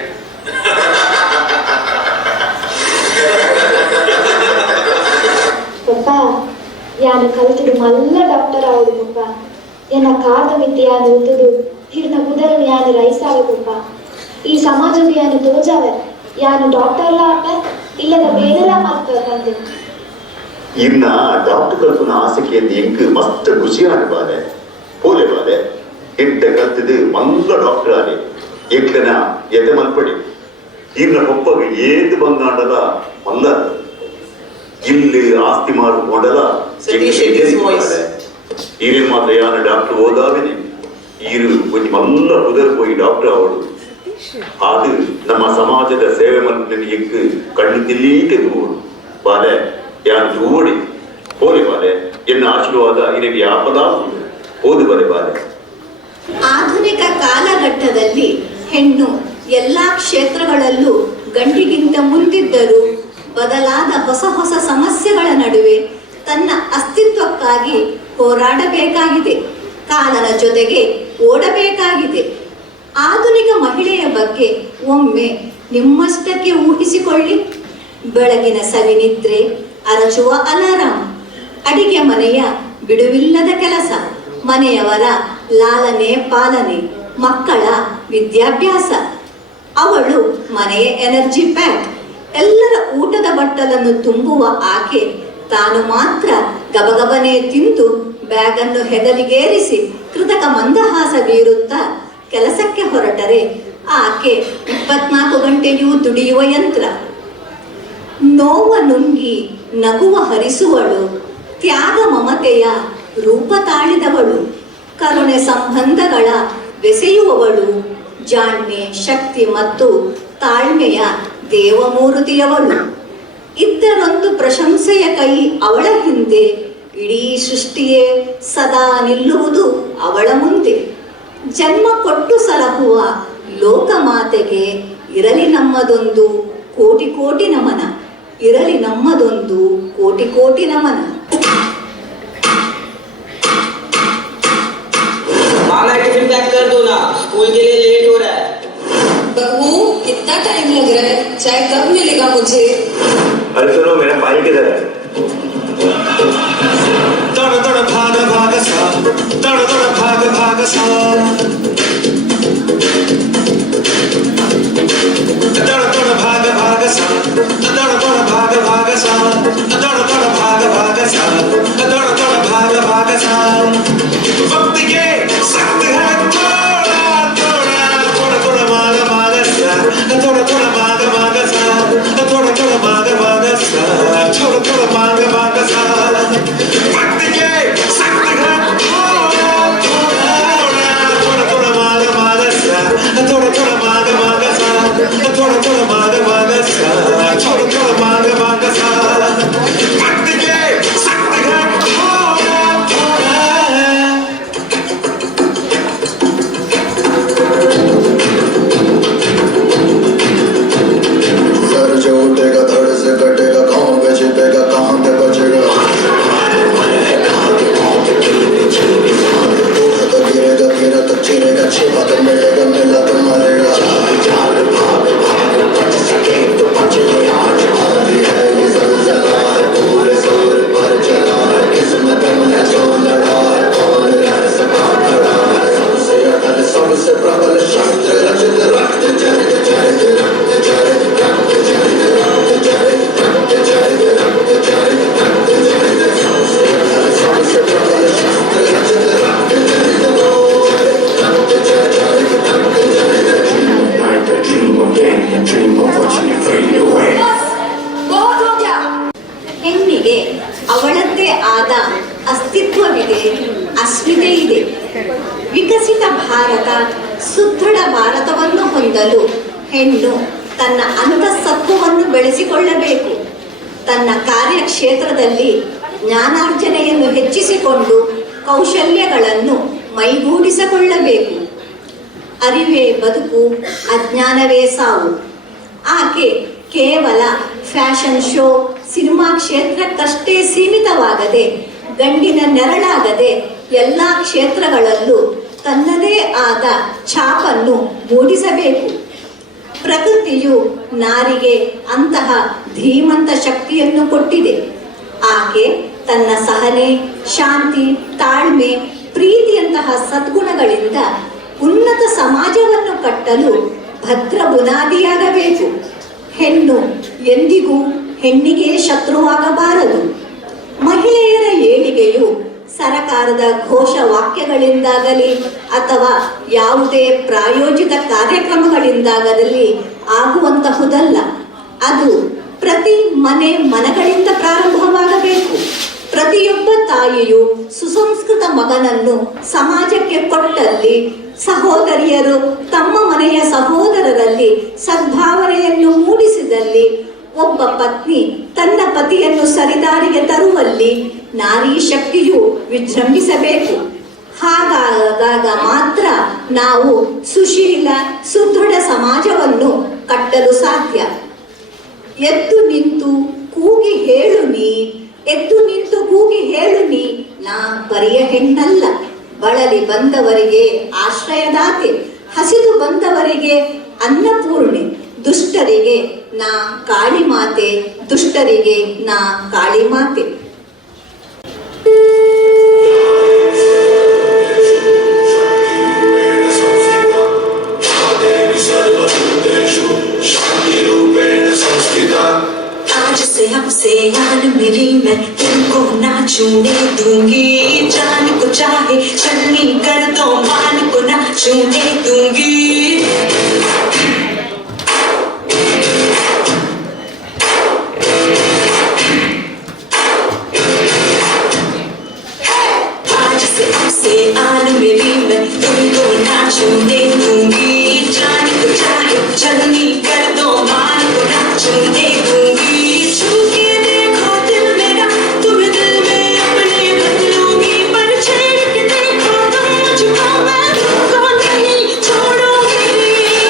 पप्पा यान कल्तुडु मल्ल डॉक्टर आवुडु पप्पा यान कार्दमिति यान उतुडु हिरन कुदरनु यान रईस आवे पप्पा ई समाजदु यान तोजावे यान डॉक्टर ला आवे इल्लद बेरेला माल्तंदे ಇನ್ನ ಡಾಕ್ಟರ್ ಕಲ್ಪನ ಆಸೆಗೆ ಎಂಕ್ ಮಸ್ತ್ ಖುಷಿಯಾದ ಬಾದೆ ಪೋಲೆ ಬಾದೆ ಎಂತ ಕಲ್ತಿದ್ದು ಮಲ್ಲ ಡಾಕ್ಟರ್ ಆನೆ ಎಂಕನ ಎದೆ ಮಲ್ಪಡಿ ಇನ್ನ ಒಪ್ಪಗೆ ಏದು ಬಂಗಾಂಡಲ ಮಲ್ಲ ಇಲ್ಲಿ ಆಸ್ತಿ ಮಾರು ಮೊಡಲ ಈರಿನ ಮಾತ್ರ ಯಾನ ಡಾಕ್ಟರ್ ಓದಾವೇನೆ ಈರು ಒಂದು ಮಲ್ಲ ಕುದರ್ ಹೋಗಿ ಡಾಕ್ಟರ್ ಅವಳು ಅದು ನಮ್ಮ ಸಮಾಜದ ಸೇವೆ ಮಲ್ಪನೆ ಎಂಕ್ ಕಣ್ಣು ತಿಲ್ಲೀಕೆ ದೂರು ಬಾಲೆ ಯಾರು ಜೋಡಿ ಹೋಲಿ ಬಾಲೆ ಎನ್ನ ಆಶೀರ್ವಾದ ನಿನಗೆ ಯಾಪದ ಓದು ಬರೆ ಬಾಲೆ. ಆಧುನಿಕ ಕಾಲಘಟ್ಟದಲ್ಲಿ ಹೆಣ್ಣು ಎಲ್ಲಾ ಕ್ಷೇತ್ರಗಳಲ್ಲೂ ಗಂಡಿಗಿಂತ ಮುಂದಿದ್ದರೂ ಬದಲಾದ ಹೊಸ ಹೊಸ ಸಮಸ್ಯೆಗಳ ನಡುವೆ ತನ್ನ ಅಸ್ತಿತ್ವಕ್ಕಾಗಿ ಹೋರಾಡಬೇಕಾಗಿದೆ, ಕಾಲನ ಜೊತೆಗೆ ಓಡಬೇಕಾಗಿದೆ. ಆಧುನಿಕ ಮಹಿಳೆಯ ಬಗ್ಗೆ ಒಮ್ಮೆ ನಿಮ್ಮಷ್ಟಕ್ಕೆ ಊಹಿಸಿಕೊಳ್ಳಿ. ಬೆಳಗಿನ ಸವಿನಿದ್ರೆ, ಅರಚುವ ಅಲಾರಾಮ್, ಅಡಿಗೆ ಮನೆಯ ಬಿಡುವಿಲ್ಲದ ಕೆಲಸ, ಮನೆಯವರ ಲಾಲನೆ ಪಾಲನೆ, ಮಕ್ಕಳ ವಿದ್ಯಾಭ್ಯಾಸ. ಅವಳು ಮನೆಯ ಎನರ್ಜಿ ಪ್ಯಾಕ್. ಎಲ್ಲರ ಊಟದ ಬಟ್ಟಲನ್ನು ತುಂಬುವ ಆಕೆ ತಾನು ಮಾತ್ರ ಗಬಗಬನೆ ತಿಂದು ಬ್ಯಾಗನ್ನು ಹೆಗಲಿಗೇರಿಸಿ ಕೃತಕ ಮಂದಹಾಸ ಬೀರುತ್ತಾ ಕೆಲಸಕ್ಕೆ ಹೊರಟರೆ ಆಕೆ 24 ಗಂಟೆಯೂ ದುಡಿಯುವ ಯಂತ್ರ. ನೋವ ನುಂಗಿ ನಗುವ ಹರಿಸುವಳು, ತ್ಯಾಗ ಮಮತೆಯ ರೂಪ ತಾಳಿದವಳು, ಕರುಣೆ ಸಂಬಂಧಗಳ ಬೆಸೆಯುವವಳು, ಜಾಣ್ಮೆ ಶಕ್ತಿ ಮತ್ತು ತಾಳ್ಮೆಯ ದೇವಮೂರ್ತಿಯವಳು. ಇದ್ದರೊಂದು ಪ್ರಶಂಸೆಯ ಕೈ ಅವಳ ಹಿಂದೆ, ಇಡೀ ಸೃಷ್ಟಿಯೇ ಸದಾ ನಿಲ್ಲುವುದು ಅವಳ ಮುಂದೆ. ಜನ್ಮ ಕೊಟ್ಟು ಸಲಹುವ ಲೋಕಮಾತೆಗೆ ಇರಲಿ ನಮ್ಮದೊಂದು ಕೋಟಿ ಕೋಟಿ ನಮನ, ಇರಲಿ ನಮ್ಮದೊಂದು ಕೋಟಿ ಕೋಟಿ ನಮನ. मामा टिफिन पैक कर दो ना, स्कूल के लिए लेट हो रहा है। बहू कितना टाइम लग रहा है, चाय कब मिलेगा मुझे? अरे सुनो मेरा भाई किधर है? तड़ तड़ भाग भाग सा, तड़ तड़ भाग भाग सा, तड़ तड़ भाग भाग सा, तड़ तड़ भाग भाग सा, तड़ तड़ भाग भाग सा, तड़ तड़ भाग भाग सा। वक्त ये सख्त है थोड़ा थोड़ा, थोड़ा थोड़ा भाग भाग सा, थोड़ा थोड़ा भाग भाग सा, थोड़ा थोड़ा सा थोड़ा थोड़ा मांगा मांगा सा वक्त के सख्त घाट थोड़ा थोड़ा मांगा मांगा सा थोड़ा थोड़ा मांगा मांगा सा थोड़ा थोड़ा मांगा मांगा सा थोड़ा थोड़ा मांगा मांगा सा वक्त के सख्त घाट थोड़ा सर जो उठेगा धड़ से कटेगा कहाँ पे छिपेगा कहाँ पे बचेगा तो गिरेगा गिरा तो चिरेगा छिपा तो मिलेगा मिला तो मरेगा ये ज़लज़ला है पूरे सर पर चला है किस्मत में जो लड़ा है कौन रह सका खड़ा है सबसे अटल सबसे प्रबल शस्त्र रचित रक्त चरित चरित रक्त चरित रक्त चरित रक्त चरित रक्त चरित रक्त चरित रक्त चरित सबसे अटल सबसे प्रबल शस्त्र रचित रक्त चरित रक्त चरित रक्त चरित Night I dream of day and dream of watching you fade away. ಹೆಣ್ಣಿಗೆ ಅವಳದ್ದೇ ಆದ ಅಸ್ತಿತ್ವವಿದೆ, ಅಸ್ಮಿತೆ ಇದೆ. ವಿಕಸಿತ ಭಾರತ, ಸುದೃಢ ಭಾರತವನ್ನು ಹೊಂದಲು ಹೆಣ್ಣು ತನ್ನ ಅಂತಃಸತ್ವವನ್ನು ಬೆಳೆಸಿಕೊಳ್ಳಬೇಕು. ತನ್ನ ಕಾರ್ಯಕ್ಷೇತ್ರದಲ್ಲಿ ಜ್ಞಾನಾರ್ಜನೆಯನ್ನು ಹೆಚ್ಚಿಸಿಕೊಂಡು ಕೌಶಲ್ಯಗಳನ್ನು ಮೈಗೂಡಿಸಿಕೊಳ್ಳಬೇಕು. ಅರಿವೇ ಬದುಕು, ಅಜ್ಞಾನವೇ ಸಾವು. ಆಕೆ ಕೇವಲ ಫ್ಯಾಷನ್ ಶೋ, ಸಿನಿಮಾ ಕ್ಷೇತ್ರಕ್ಕಷ್ಟೇ ಸೀಮಿತವಾಗದೆ, ಗಂಡಿನ ನೆರಳಾಗದೆ ಎಲ್ಲ ಕ್ಷೇತ್ರಗಳಲ್ಲೂ ತನ್ನದೇ ಆದ ಛಾಪನ್ನು ಮೂಡಿಸಬೇಕು. ಪ್ರಕೃತಿಯು ನಾರಿಗೆ ಅಂತಹ ಧೀಮಂತ ಶಕ್ತಿಯನ್ನು ಕೊಟ್ಟಿದೆ. ಆಕೆ ತನ್ನ ಸಹನೆ, ಶಾಂತಿ, ತಾಳ್ಮೆ, ಪ್ರೀತಿಯಂತಹ ಸದ್ಗುಣಗಳಿಂದ ಉನ್ನತ ಸಮಾಜವನ್ನು ಕಟ್ಟಲು ಭದ್ರ ಬುನಾದಿಯಾಗಬೇಕು. ಹೆಣ್ಣು ಎಂದಿಗೂ ಹೆಣ್ಣಿಗೆ ಶತ್ರುವಾಗಬಾರದು. ಮಹಿಳೆಯರ ಏಳಿಗೆಯು ಸರಕಾರದ ಘೋಷ ವಾಕ್ಯಗಳಿಂದಾಗಲಿ ಅಥವಾ ಯಾವುದೇ ಪ್ರಾಯೋಜಿತ ಕಾರ್ಯಕ್ರಮಗಳಿಂದಾಗಲಿ ಆಗುವಂತಹುದಲ್ಲ. ಅದು ಪ್ರತಿ ಮನಗಳಿಂದ ಪ್ರಾರಂಭವಾಗಬೇಕು. ಪ್ರತಿಯೊಬ್ಬ ತಾಯಿಯು ಸುಸಂಸ್ಕೃತ ಮಗನನ್ನು ಸಮಾಜಕ್ಕೆ ಕೊಟ್ಟಲ್ಲಿ, ಸಹೋದರಿಯರು ತಮ್ಮ ಮನೆಯ ಸಹೋದರರಲ್ಲಿ ಸದ್ಭಾವನೆಯನ್ನು ಮೂಡಿಸಿದಲ್ಲಿ, ಒಬ್ಬ ಪತ್ನಿ ತನ್ನ ಪತಿಯನ್ನು ಸರಿದಾರಿಗೆ ತರುವಲ್ಲಿ ನಾರಿ ಶಕ್ತಿಯು ವಿಜೃಂಭಿಸಬೇಕು. ಹಾಗಾದಾಗ ಮಾತ್ರ ನಾವು ಸುಶೀಲ, ಸುದೃಢ ಸಮಾಜವನ್ನು ಕಟ್ಟಲು ಸಾಧ್ಯ. ಎದ್ದು ನಿಂತು ಕೂಗಿ ಹೇಳು ನೀ, ಎದ್ದು ನಿಂತು ಕೂಗಿ ಹೇಳು ನೀ, ನಾ ಬರಿಯ ಹೆಣ್ಣಲ್ಲ, ಬಳಲಿ ಬಂದವರಿಗೆ ಆಶ್ರಯದಾತೆ, ಹಸಿದು ಬಂದವರಿಗೆ ಅನ್ನಪೂರ್ಣೆ, ದುಷ್ಟರಿಗೆ ನಾ ಕಾಳಿ ಮಾತೆ, ದುಷ್ಟರಿಗೆ ನಾ ಕಾಳಿ ಮಾತೆ. आज से हमसे यान मेरी मैं तुमको ना छूने दूंगी, जान को चाहे छलनी कर दो मान को ना छूने दूंगी. आज से हमसे यान मेरी मैं तुमको ना छूने दूंगी, जान को चाहे छलनी कर दो मान को ना छूने दूंगी. छोड़ूंगी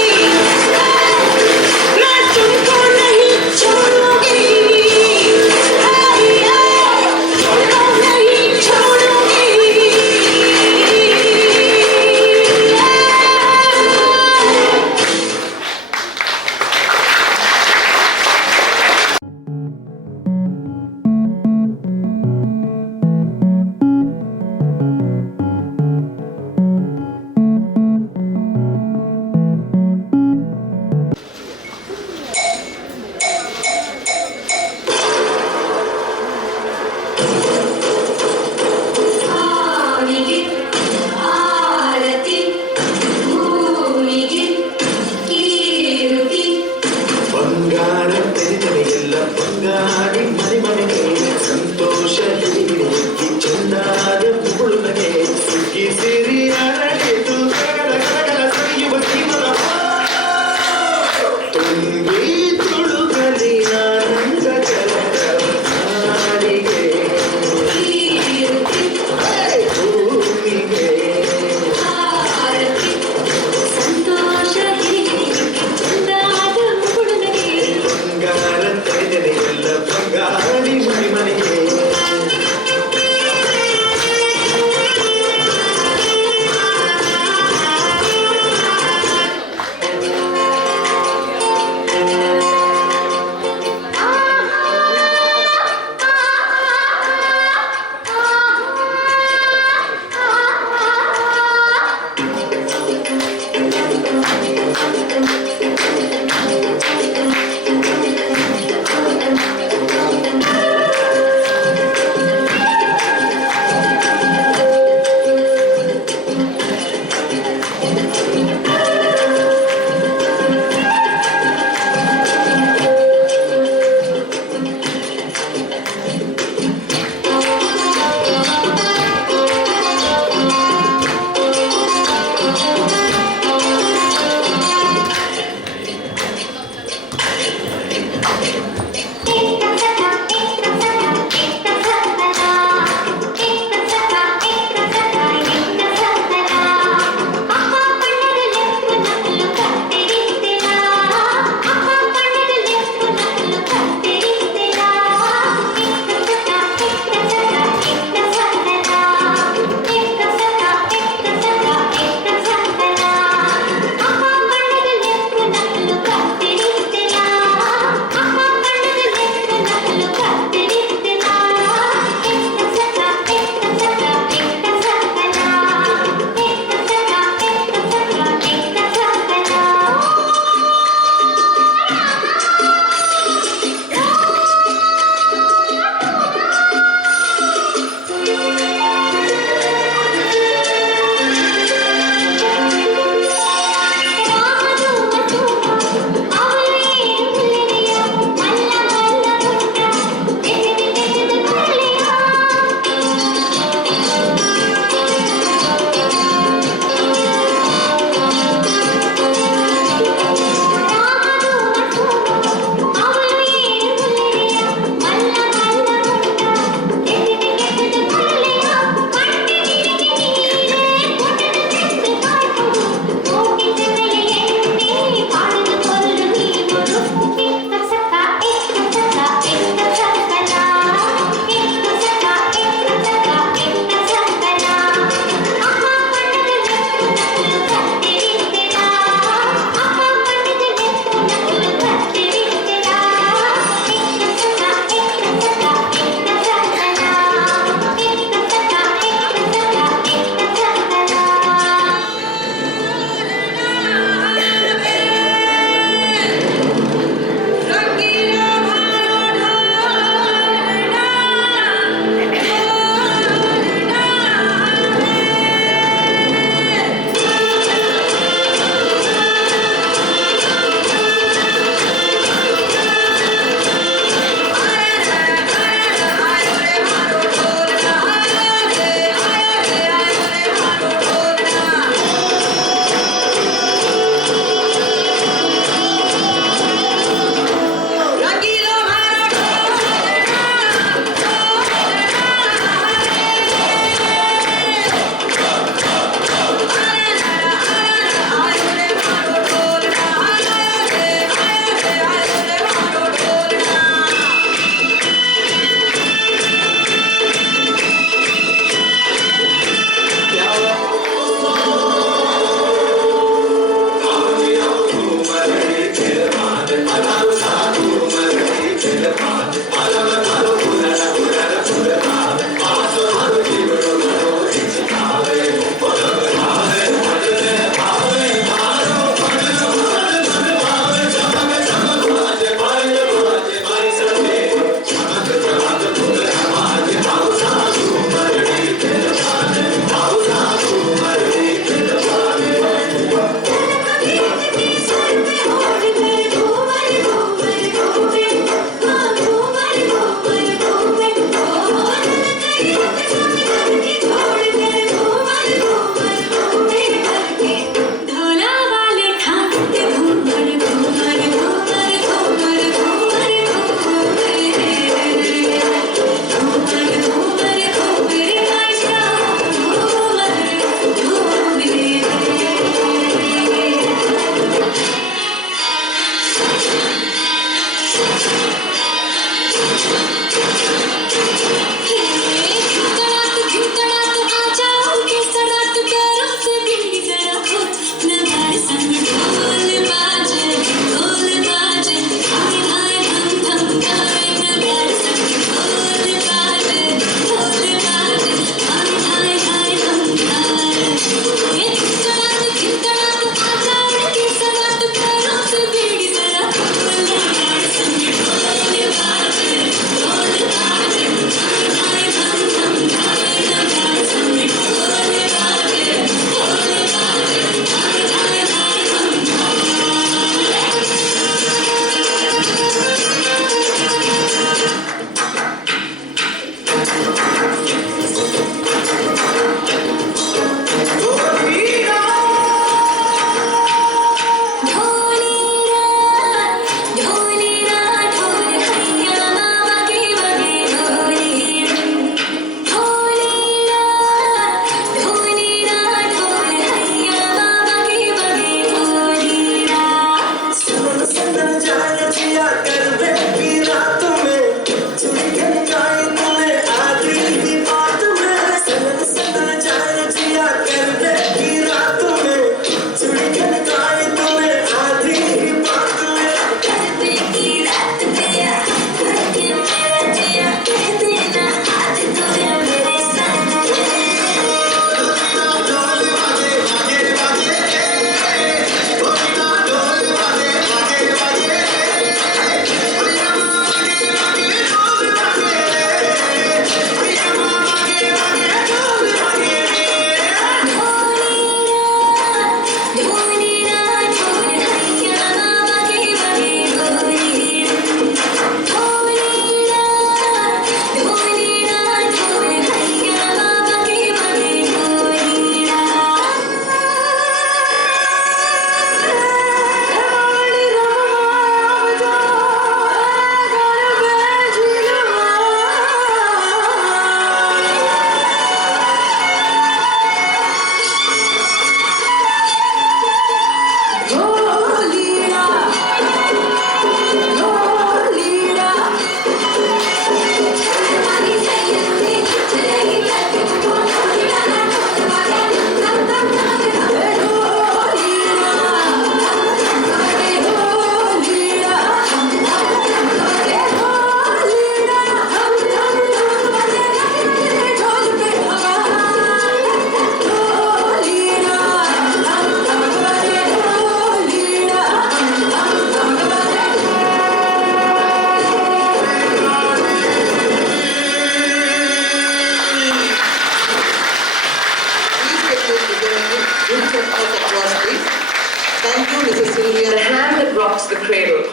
Thank you, Mrs. Sylvia. The hand that rocks the cradle,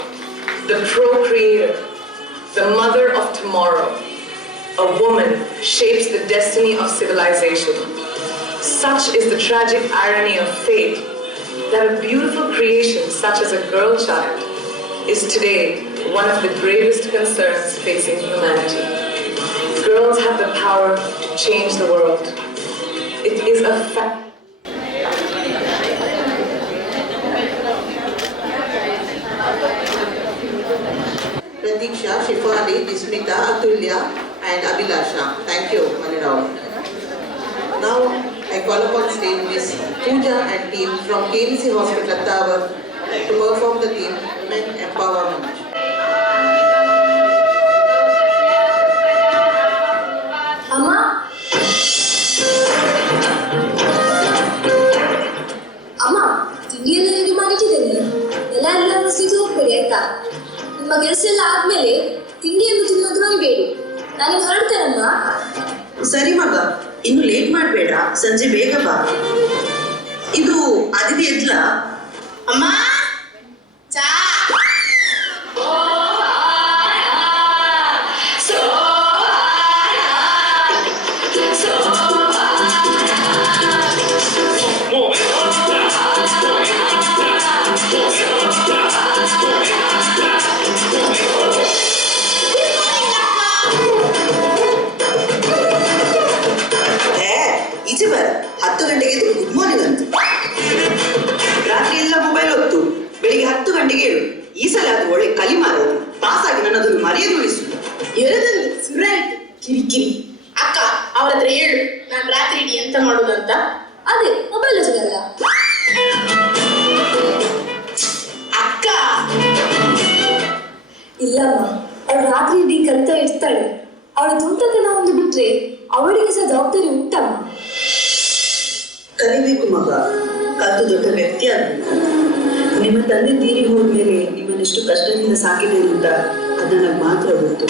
the procreator, the mother of tomorrow, a woman shapes the destiny of civilization. Such is the tragic irony of fate that a beautiful creation such as a girl child is today one of the gravest concerns facing humanity. Girls have the power to change the world. It is a fact. Pratiksha, Shifali, Dismita, Atulya and Abhilasha. Thank you, Manirao. Now I call upon stage Miss Pooja and team from KMC Hospital Tower to perform the theme Women Empowerment. ನಿಮ್ಮ ಕೆಲಸ ಎಲ್ಲ ಆದ್ಮೇಲೆ ತಿಂಡಿಯನ್ನು ತಿನ್ನೋದು ಮರಿಬೇಡಿ. ನಾನು ಹೊರಡ್ತೇನಮ್ಮ. ಸರಿ ಮಗ, ಇನ್ನು ಲೇಟ್ ಮಾಡಬೇಡ, ಸಂಜೆ ಬೇಗ ಬಾ. ಇದು ಅದಿತಿ ಎದ್ಲ? ಅಮ್ಮ ಚಾ. ಈಚೆ ಬರ, 10 ಗಂಟೆಗೆ ಗುಡ್ ಮಾರ್ನಿಂಗ್ ಅಂತ. ರಾತ್ರಿ ಎಲ್ಲ ಮೊಬೈಲ್ ಹೊತ್ತು ಅವಳ ತುಂಟತನ ಒಂದು ಬಿಟ್ರೆ ಅವಳಿಗೆ ಸಹ ಜವಾಬ್ದಾರಿ ಉಂಟಮ್ಮ. ಕಲಿಬೇಕು ಮಗ, ಕಲ್ತು ದೊಡ್ಡ ವ್ಯಕ್ತಿ ಆಗಬೇಕು. ನಿಮ್ಮ ತಂದೆ ತೀರಿ ಹೋದ್ಮೇಲೆ ನಿಮ್ಮನ್ನೆಷ್ಟು ಕಷ್ಟದಿಂದ ಸಾಕಿದರು ಅಂತ ಅದು ನನಗೆ ಮಾತ್ರ ಗೊತ್ತು.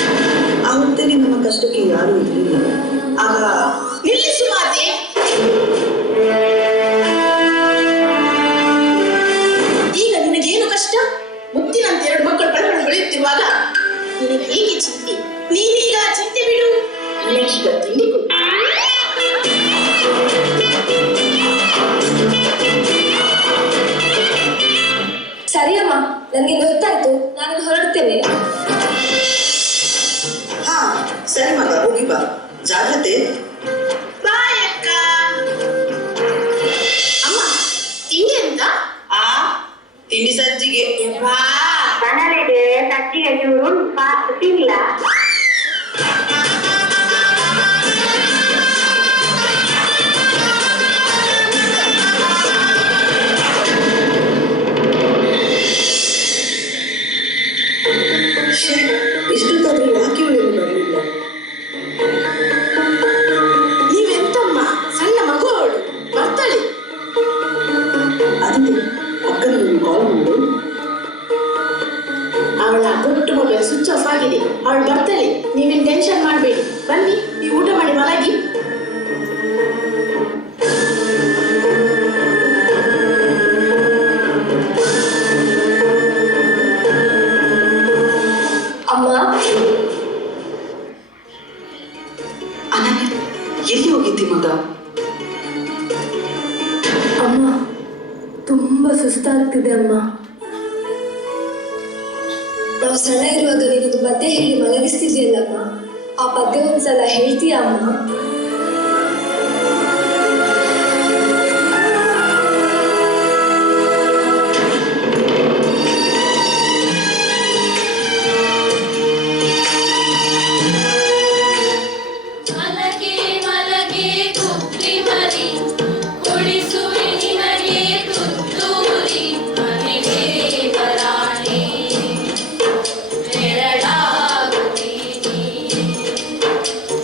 ಆ ಹೊತ್ತಲ್ಲಿ ನಮ್ಮ ಕಷ್ಟಕ್ಕೆ ಯಾರೂ ಇರಲಿಲ್ಲ. ಆಗ ನಿಲ್ಲಿಸು ಮಾತೆ. ಈಗ ನಿನಗೇನು ಕಷ್ಟ? ಮುತ್ತಿನಂತೆ 2 ಮಕ್ಕಳು ಪಳಪಳ ಬೆಳೆಯುತ್ತಿರುವಾಗ ನಿನಗೆ ಹೀಗೆ ಚಿಂತೆ. ನೀನೀಗ ಚಿಂತೆ ಬಿಡು. ನಿನಗೀಗ ತಿಂಡಿ ಕೊಡು. ಸರಿಯಮ್ಮ, ನನಗೆ ಗೊತ್ತಾಯ್ತು, ನಾನು ಹೊರಡ್ತೇನೆ. ಹಾ ಸರಿ ಮಗ, ಹೋಗಿ ಬಾ, ಜಾಗ್ರತೆ. ಬಾಯ್ ಅಕ್ಕ. ಅಮ್ಮ, ತಿಂಡಿ ಅಂತ? ತಿಂಡಿ ಸಜ್ಜಿಗೆ. ಮನೇಲಿದೆ ಸಜ್ಜಿಗೆ ಚೂರು ತಿನ್ಲ. ಇಷ್ಟೊತ್ತಾದ್ರೂ ಯಾಕೆ ಇವಳು ಬರಲಿಲ್ಲ? ನೀವೆಂತಮ್ಮ, ಸಣ್ಣ ಮಗು ಅವಳು, ಬರ್ತಾಳೆ. ಅದಕ್ಕೆ ಅಕ್ಕನಿಗೆ ಕಾಲ್ ಮಾಡು. ಅವಳ ದೊಡ್ಡ ಮೊಬೈಲ್ ಸ್ವಿಚ್ ಆಫ್ ಆಗಿದೆ, ಅವಳು ಬರ್ತಾಳೆ. ನೀವೇನು ಟೆನ್ಷನ್ ಮಾಡಬೇಡಿ. ಬನ್ನಿ, ನೀವು ಊಟ ಮಾಡಿ ಮಲಗಿ. ಅಮ್ಮ, ಅನನ್ಯ, ಎಲ್ಲಿ ಹೋಗಿದ್ದಿ ಮಗ? ಅಮ್ಮ ತುಂಬಾ ಸುಸ್ತಾಗ್ತಿದೆ ಅಮ್ಮ. ನಾವು ಸಣ್ಣ ಇರುವಾಗ ನೀನೊಂದು ಪದ್ಯ ಹೇಳಿ ಮಲಗಿಸ್ತಿದ್ಯಲ್ಲಮ್ಮ, ಆ ಪದ್ಯ ಒಂದ್ಸಲ ಹೇಳ್ತೀಯ ಅಮ್ಮ?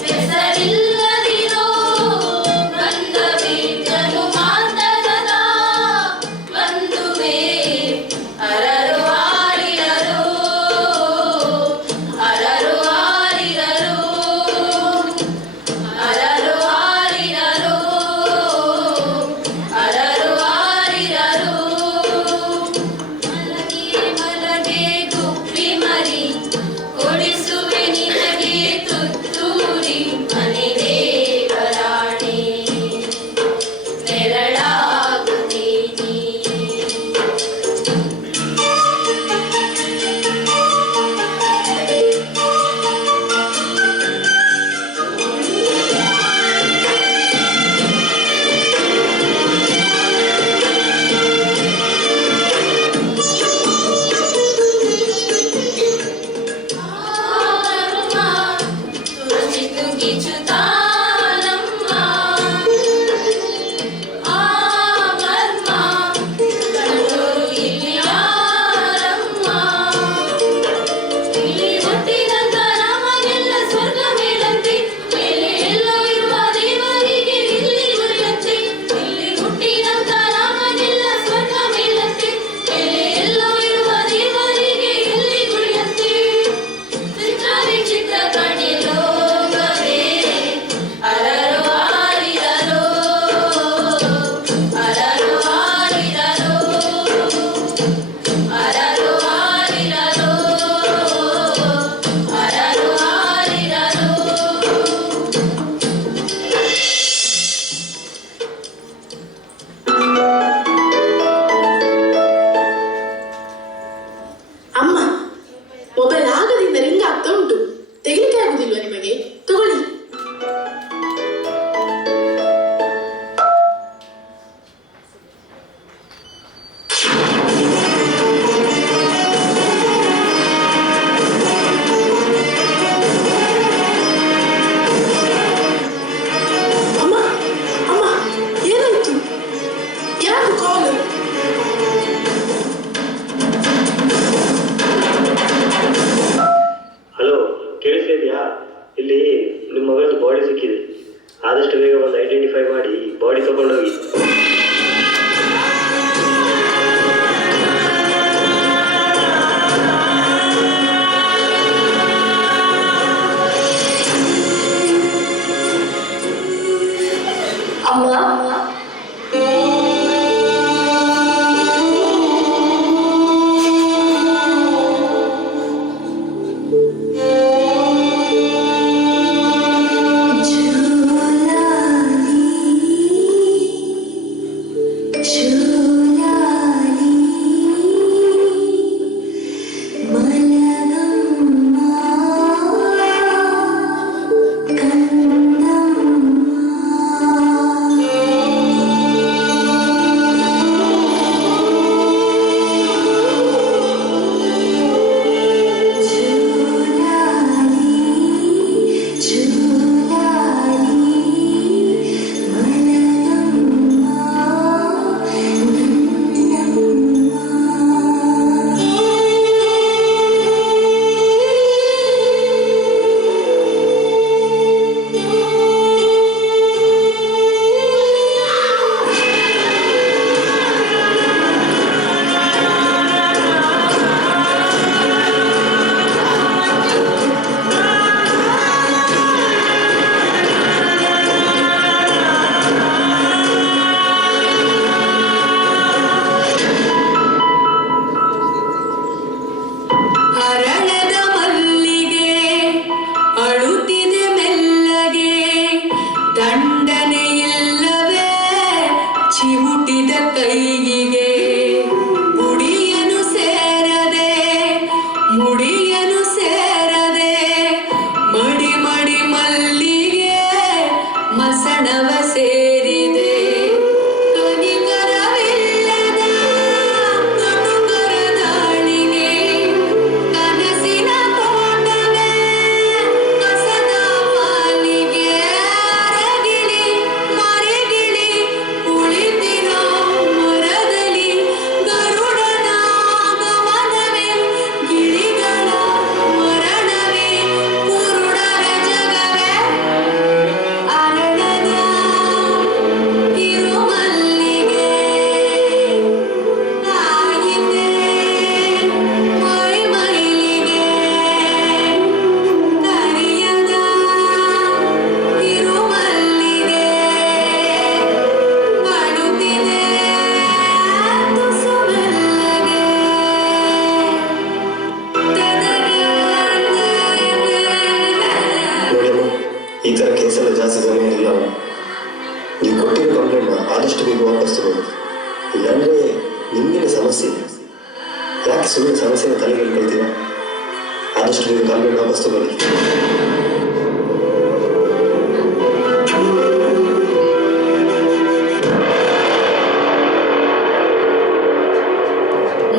ಹೆಸರಿಲ್ಲದೆ ಇಲ್ಲಿ ನಿಮ್ಮ ಮಗಳದ್ದು ಬಾಡಿ ಸಿಕ್ಕಿದೆ, ಆದಷ್ಟು ಬೇಗ ಒಂದು ಐಡೆಂಟಿಫೈ ಮಾಡಿ ಬಾಡಿ ತಗೊಂಡೋಗಿ.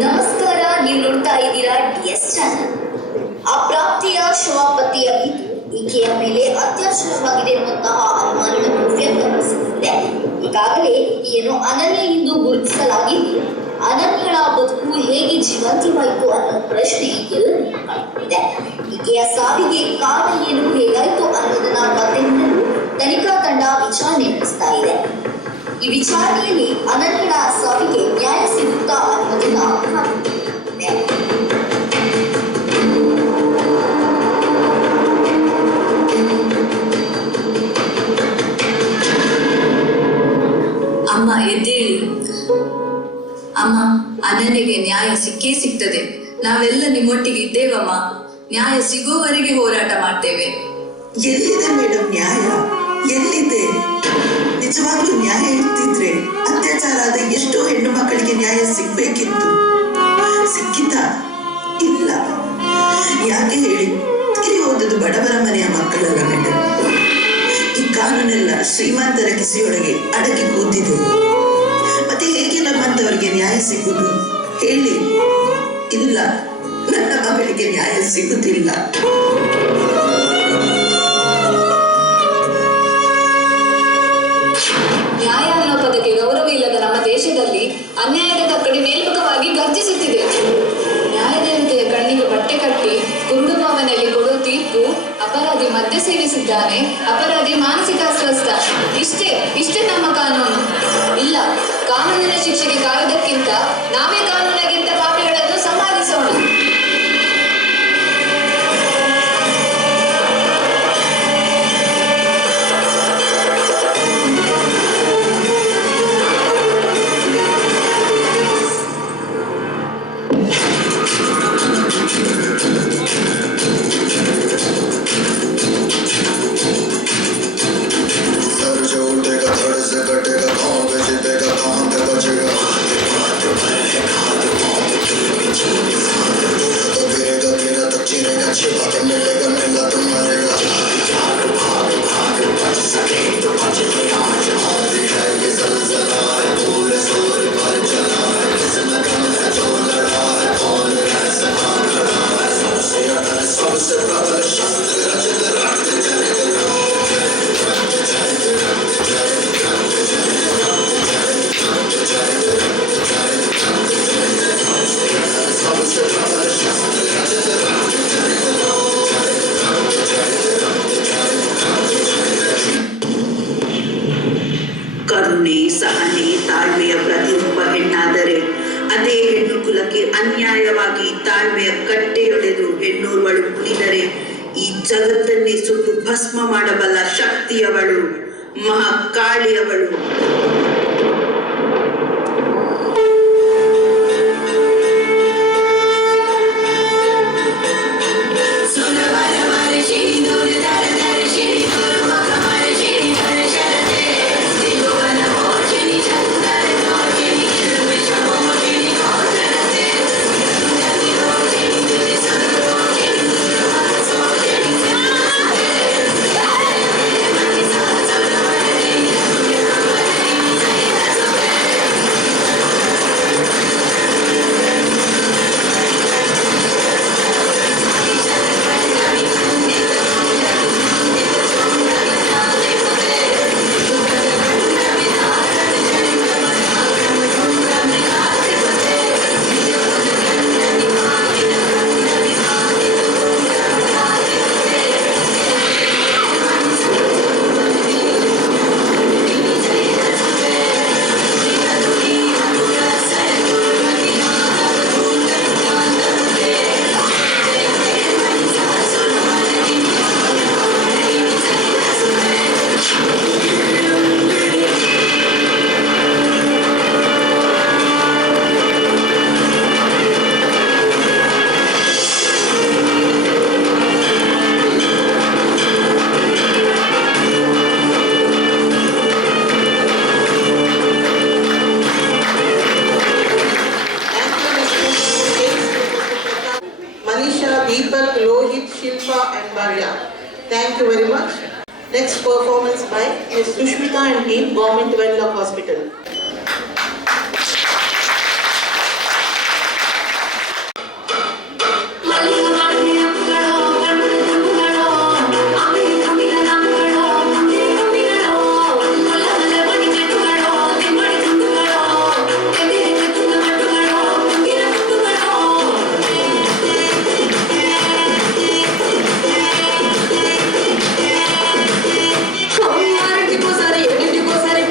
ನಮಸ್ಕಾರ, ನೀವು ನೋಡ್ತಾ ಇದ್ದೀರಾ DS ಚಾನಲ್. ಅಪ್ರಾಪ್ತಿಯ ಕ್ಷಮಾಪತಿಯಾಗಿದ್ದು ಈಕೆಯ ಮೇಲೆ ಅತ್ಯಾಚಾರವಾಗಿದೆ ಎನ್ನುವಂತಹ ಅನುಮಾನವನ್ನು ವ್ಯಕ್ತಪಡಿಸುತ್ತಿದೆ. ಈಗಾಗಲೇ ಈಕೆಯನ್ನು ಅನನ್ಯ ಎಂದು ಗುರುತಿಸಲಾಗಿದ್ದು, ಅನನ್ಯಳ ಬದುಕು ಹೇಗೆ ಜೀವಂತವಾಯಿತು ಅನ್ನೋ ಪ್ರಶ್ನೆ ಎಲ್ಲರಿಗೂ ಕಾಡುತ್ತಿದೆ. ಈಕೆಯ ಸಾವಿಗೆ ಕಾರಣ ಏನು, ಹೇಗಾಯಿತು ಅನ್ನೋದನ್ನ ಪತ್ತೆ ಮಾಡಲು ತನಿಖಾ ತಂಡ ವಿಚಾರಣೆ ನಡೆಸ್ತಾ ಇದೆ. ಈ ವಿಚಾರಣೆಯಲ್ಲಿ ಅನನ್ಯಳ ಸಾವಿಗೆ ನ್ಯಾಯ ಸಿಗುತ್ತಾ ಅನ್ನೋದನ್ನ ಕಾಣುತ್ತಿದೆ. ಅಮ್ಮ ಎದ್ದೇಳಿ ಅಮ್ಮ, ಅನನ್ಯಗೆ ನ್ಯಾಯ ಸಿಕ್ಕೇ ಸಿಗ್ತದೆ. ನಾವೆಲ್ಲ ನಿಮ್ಮೊಟ್ಟಿಗೆ ಇದ್ದೇವಮ್ಮ. ನ್ಯಾಯ ಸಿಗೋವರೆಗೆ ಹೋರಾಟ ಮಾಡ್ತೇವೆ. ಎಲ್ಲಿದೆ ಮೇಡಮ್ ನ್ಯಾಯ? ಎಲ್ಲಿದೆ? ನಿಜವಾಗ್ಲೂ ನ್ಯಾಯ ಇರ್ತಿದ್ರೆ ಅತ್ಯಾಚಾರ ಆದ ಎಷ್ಟೋ ಹೆಣ್ಣು ಮಕ್ಕಳಿಗೆ ನ್ಯಾಯ ಸಿಗ್ಬೇಕಿತ್ತು. ಸಿಕ್ಕಿತ? ಇಲ್ಲ. ಯಾಕೆ ಹೇಳಿ? ಇಲ್ಲಿ ಓದೋದು ಬಡವರ ಮನೆಯ ಮಕ್ಕಳಲ್ಲ ಮೇಡಮ್. ಈ ಕಾನೂನೆಲ್ಲ ಶ್ರೀಮಂತರ ಕಿಸೆಯೊಳಗೆ ಅಡಗಿ ಕೂತಿದೆ. ಮತ್ತೆ ಹೇಗೆ ನಮ್ಮಂತವರಿಗೆ ನ್ಯಾಯ ಸಿಗುವುದು ಹೇಳಿ? ಇಲ್ಲ, ನನ್ನ ಮಗಳಿಗೆ ನ್ಯಾಯ ಸಿಗುತ್ತಿಲ್ಲ. ನ್ಯಾಯ ಅನ್ನೋ ಪದಕ್ಕೆ ಗೌರವ ಇಲ್ಲದ ನಮ್ಮ ದೇಶದಲ್ಲಿ ಅನ್ಯಾಯದ ತಕ್ಕಡಿ ಮೇಲ್ಮುಖವಾಗಿ ಗರ್ಜಿಸುತ್ತಿದೆ. ನ್ಯಾಯದೇವತೆಯ ಕಣ್ಣಿಗೆ ಬಟ್ಟೆ ಕಟ್ಟಿ ಕುರುಡು ಭಾವನೆಯಲ್ಲಿ ಕೊಡುವ ತೀರ್ಪು ಅಪರಾಧಿ ಮದ್ಯ ಸೇವಿಸಿದ್ದಾನೆ, ಅಪರಾಧಿ ಮಾನಸಿಕ ಅಸ್ವಸ್ಥ. ಇಷ್ಟೇ ನಮ್ಮ ಕಾನೂನು. ಇಲ್ಲ, ಕಾನೂನಿನ ಶಿಕ್ಷೆಗೆ ಕಾಯುವುದಕ್ಕಿಂತ ನಾವೇ ಕಾನೂನಿಗಿಂತ ಪಾಪಿಗಳನ್ನು ಸಂಪಾದಿಸೋಣ. ಕರುಣೆ, ಸಹನೆ, ತಾಳ್ಮೆಯ ಪ್ರತಿರೂಪ ಹೆಣ್ಣಾದರೆ ಅದೇ ಹೆಣ್ಣು ಕುಲಕ್ಕೆ ಅನ್ಯಾಯವಾಗಿ ತಾಳ್ಮೆಯ ಕಟ್ಟೆಯೊಡೆದು ಹೆಣ್ಣೋರ್ವಳು ಕುಣಿದರೆ ಈ ಜಗತ್ತನ್ನೇ ಸುಟ್ಟು ಭಸ್ಮ ಮಾಡಬಲ್ಲ ಶಕ್ತಿಯವಳು, ಮಹಾಕಾಳಿಯವಳು. Deepak, Lohit, Shilpa and Bharya. Thank you very much. Next performance by Ms. Sushmita and team, Government Wedlock Hospital. Sari,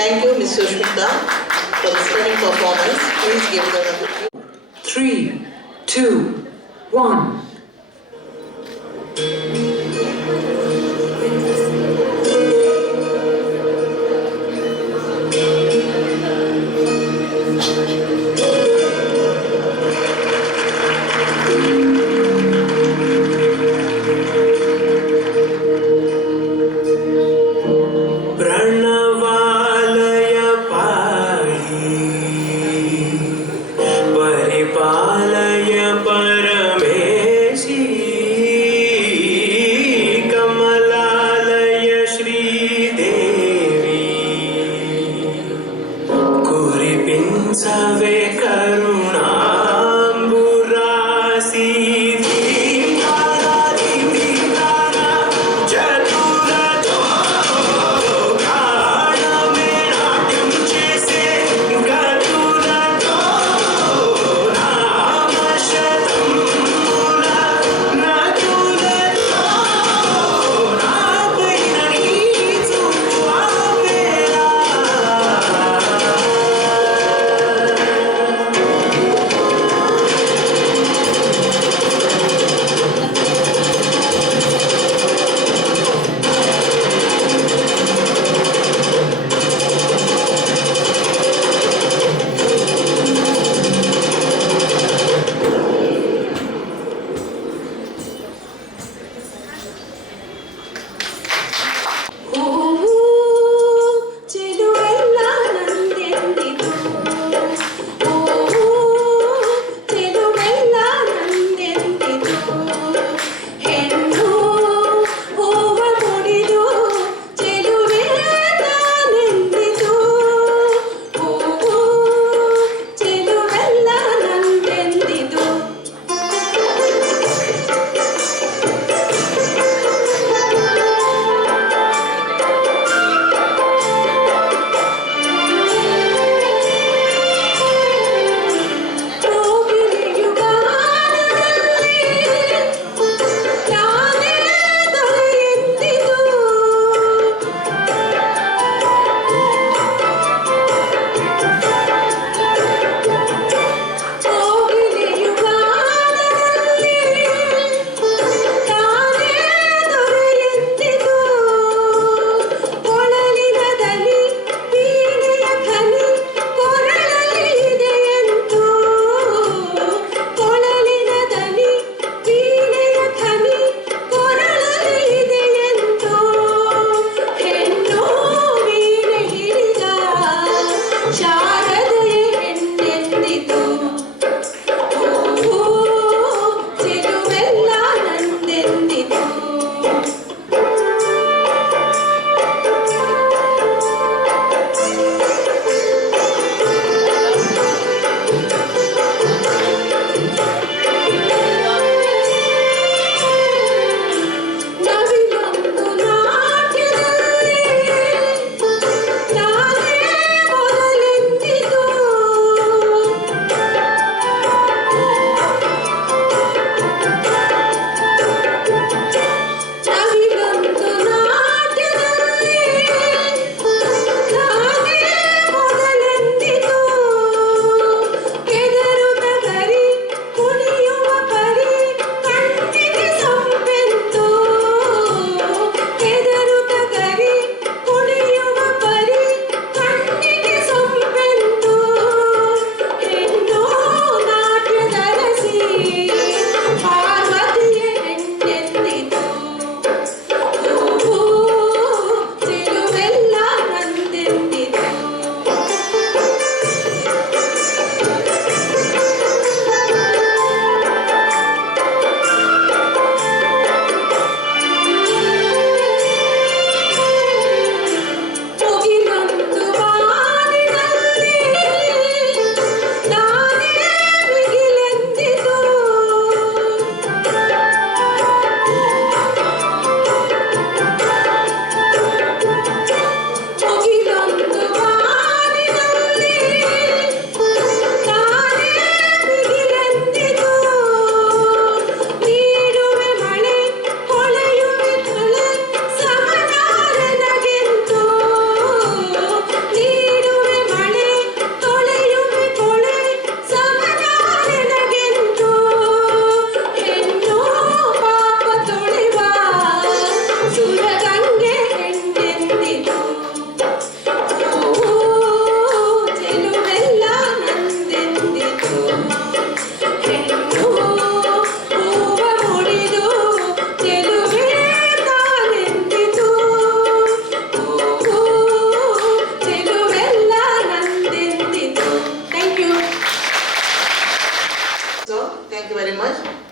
Thank you, Ms. Sushmita, for the stunning performance. Please give them a good 3, 2, 1.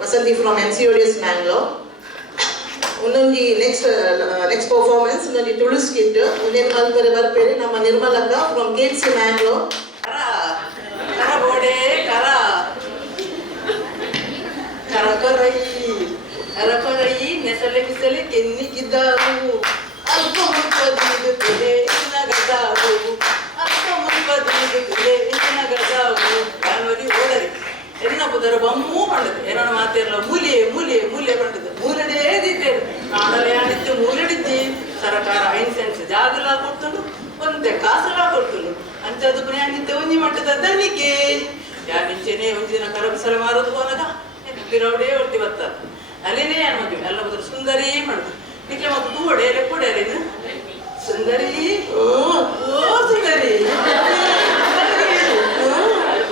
Vasanti from MCODS Mangalore. Unnonji next performance unnonji Tulu skit unnen malpere barpere namma Nirmalakka from KC Mangalore. Kara bode kara Karakorai nesale misale kenni kidaru alko mukadidu kule nagadaru alko mukadidu kule nagadaru kanwadi odari enna pudara bammu pandadu enana maatirla mule pandadu mulade dite naadale anittu muladiji sarakara 5 cents jagala ಕೊಡ್ತುಂಡು ಒಂದೆ ಕಾಸಲ ಕೊಡ್ತುಂಡು ಅಂಚದು ಪ್ರಯಾಣಿತ ಒಂಜಿ ಮಟ್ಟದ ದನಿಗೆ ಯಾ ಮಿಂಚೆನೆ ಒಂದಿನ ಕರಬಿಸಲ ಮಾರೋದು ಹೋದಾಗ ಬಿರವಡೆ ಹೊರ್ತಿ ಬರ್ತಾರೆ ಅಲ್ಲೇನೇ ಏನು ಮದುವೆ ಎಲ್ಲ ಬದ್ರು ಸುಂದರಿ ಮಾಡುದು ನಿಕ್ಕೆ ಮತ್ತು ತೂವಡೆ ಲೆಪ್ಪಡೆ ಅಲ್ಲೇನು ಸುಂದರಿ ಓ ಸುಂದರಿ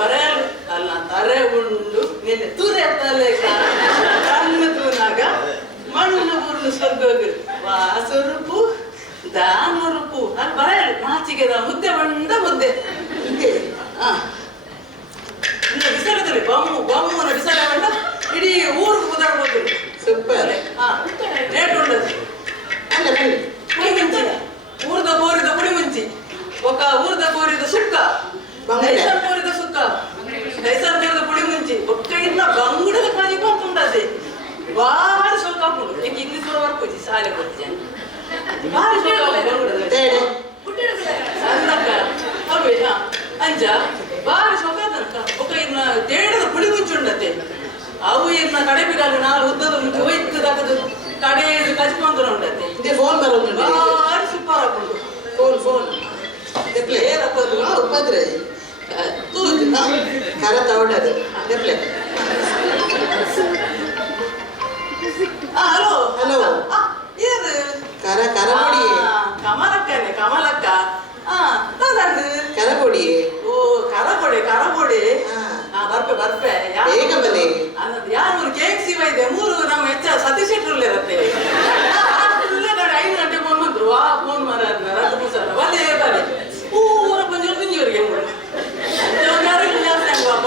ಬರೆಯಲು ಅಲ್ಲ ತಾರೆ ಉಂಡು ನಿನ್ನೆ ತೂರೆ ತಲೆ ಕಣ್ಣು ತೂನಾಗ ಮಣ್ಣು ಬುರ್ಲು ಸ್ವರ್ಗೋಗು ವಾಸರುಪು ದಾನರುಪು ಅಲ್ಲಿ ಬರೆಯಲು ನಾಚಿಗೆದ ಮುದ್ದೆ ಬಂದ ಮುದ್ದೆ ಬಿಸಲದಲ್ಲಿ ಬಮ್ಮನ ಬಿಸಲ ಬಂದ ಇಡೀ ಊರಿಗೆ ಕುದಾಡ್ಬೋದು ಸೂಪರ್ ರೇಟ್ ಉಂಡದು ಅಲ್ಲ ಬನ್ನಿ ಪುಳಿ ಮುಂಚಿ ಊರ್ದ ಕೋರಿದ ಪುಳಿ ಮುಂಚಿ ಒಕ್ಕ ಊರ್ದ ಕೋರಿದ ಸುಕ್ಕ ದೈಸರ್ ಕೋರಿದ ಸುಕ್ಕ ದೈಸರ್ ಕೋರಿದ ಪುಳಿ ಮುಂಚಿ ಒಕ್ಕ ಇನ್ನ ಬಂಗುಡದ ಕಾಯಿ ಬಂತುಂಡದೆ ಭಾರಿ ಸೊಕ್ಕ ಹಾಕೊಂಡು ಈಗ ಇಂಗ್ಲೀಷ್ ಬರ್ಕೋಜಿ ಶಾಲೆ ಬರ್ತೀನಿ ಭಾರಿ ಸೊಕ್ಕ ಬಂಗುಡದ ಸಂದಕ್ಕ ಅವೇ ಅಂಜ ಭಾರಿ ಸೊಕ್ಕ ತನಕ ಒಕ್ಕ ಇನ್ನ ತೇಡದ ಪುಳಿ ಮುಂಚಿ ಉಂಡತೆ ಅವು ಇನ್ನ ಕಡೆ ಬಿಡಲ್ಲ ನಾಳೆ ಉದ್ದದ ಮುಂಚೆ ಹೋಯ್ತದಾಗದು ಕಡೆ ಕಚ್ಕೊಂಡ್ರು ಉಂಟತ್ತೆ ಇದೇ ಫೋನ್ ಬರೋದು ಭಾರಿ ಸೂಪರ್ ಹಾಕೊಂಡು ಫೋನ್ ಏರಪ್ಪದು ಉಪದ್ರೆ ಕರ ತಗೊಂಡದು ಡೆಪ್ಲೆ ಹಲೋ ಏನು ಕರ ಕೊಡಿ ಕಮಲಕ್ಕ ಕರ ಕೊಡಿ ಓ ಕರ ಕೊಡಿ ಬರ್ಪೆ ಬೇಗ ಬನ್ನಿ ಅನ್ನೋದು ಯಾರು ಕೇಕ್ ಸಿವ ಇದೆ 3 ನಮ್ಮ ಹೆಚ್ಚ ಸತೀಶ್ ಶೆಟ್ಟರ್ಲೆ ಇರುತ್ತೆ 5 ಗಂಟೆ ಫೋನ್ ಬಂದ್ರು ಆ ಫೋನ್ ಮರ ರಘುಪೂಸಲ್ಲ ಬಲೆ ಬಲೆ ಪೂರ ಪಂಜೂರಿಗೆ ಪಾಪ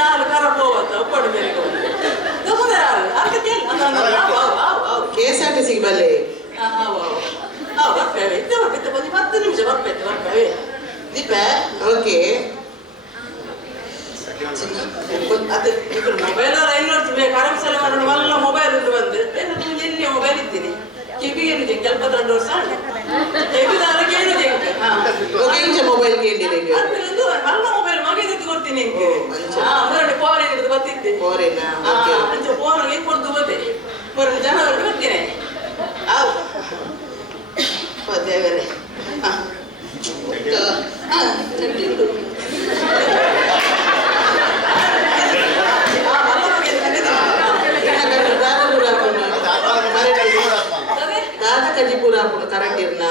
4 ಕರ ಹೋಗತ್ತ ಉಪ್ಪಡು ಬೇರೆ KSRTC ಬಲ್ಲೆ ಬರ್ತೇವೆ 10 ನಿಮಿಷ ಬರ್ತೇವೆ ದೀಪ ಓಕೆ ಅದು ఇప్పుడు ಮೊಬೈಲ್ ಐನೂರು ಕರಮಿಸಲ ಮಾರೋಣ ಎಲ್ಲ ಮೊಬೈಲ್ ಉಂಟು ಬಂದು ಎಲ್ಲಿ ಮೊಬೈಲ್ ಇದ್ದೀನಿ ಕಿವಿ ಏನು ಜಂಗೆ 72 ವರ್ಷ ಕಿವಿದಾರಕ್ಕೆ ಏನು ಜಂಗೆ ಮೊಬೈಲ್ ಕೇಳಿದೆ ನನ್ನ ಮೊಬೈಲ್ ಮಗಗೆ ಕೊಡ್ತೀನಿ ನಿಂಗೆ ಅಂದ್ರೆ ಫೋನ್ ಹಿಡಿದು ಬರ್ತಿದ್ದೆ ಅಂಚೆ ಫೋನ್ ಹೇಗೆ ಕೊಡ್ದು ಹೋದೆ 3 ಜನ ಬರ್ತೀನಿ ದೇವರೇ ಕಜಿಪುರ ಕರೆಕ್ಟ್ ಇರ್ನ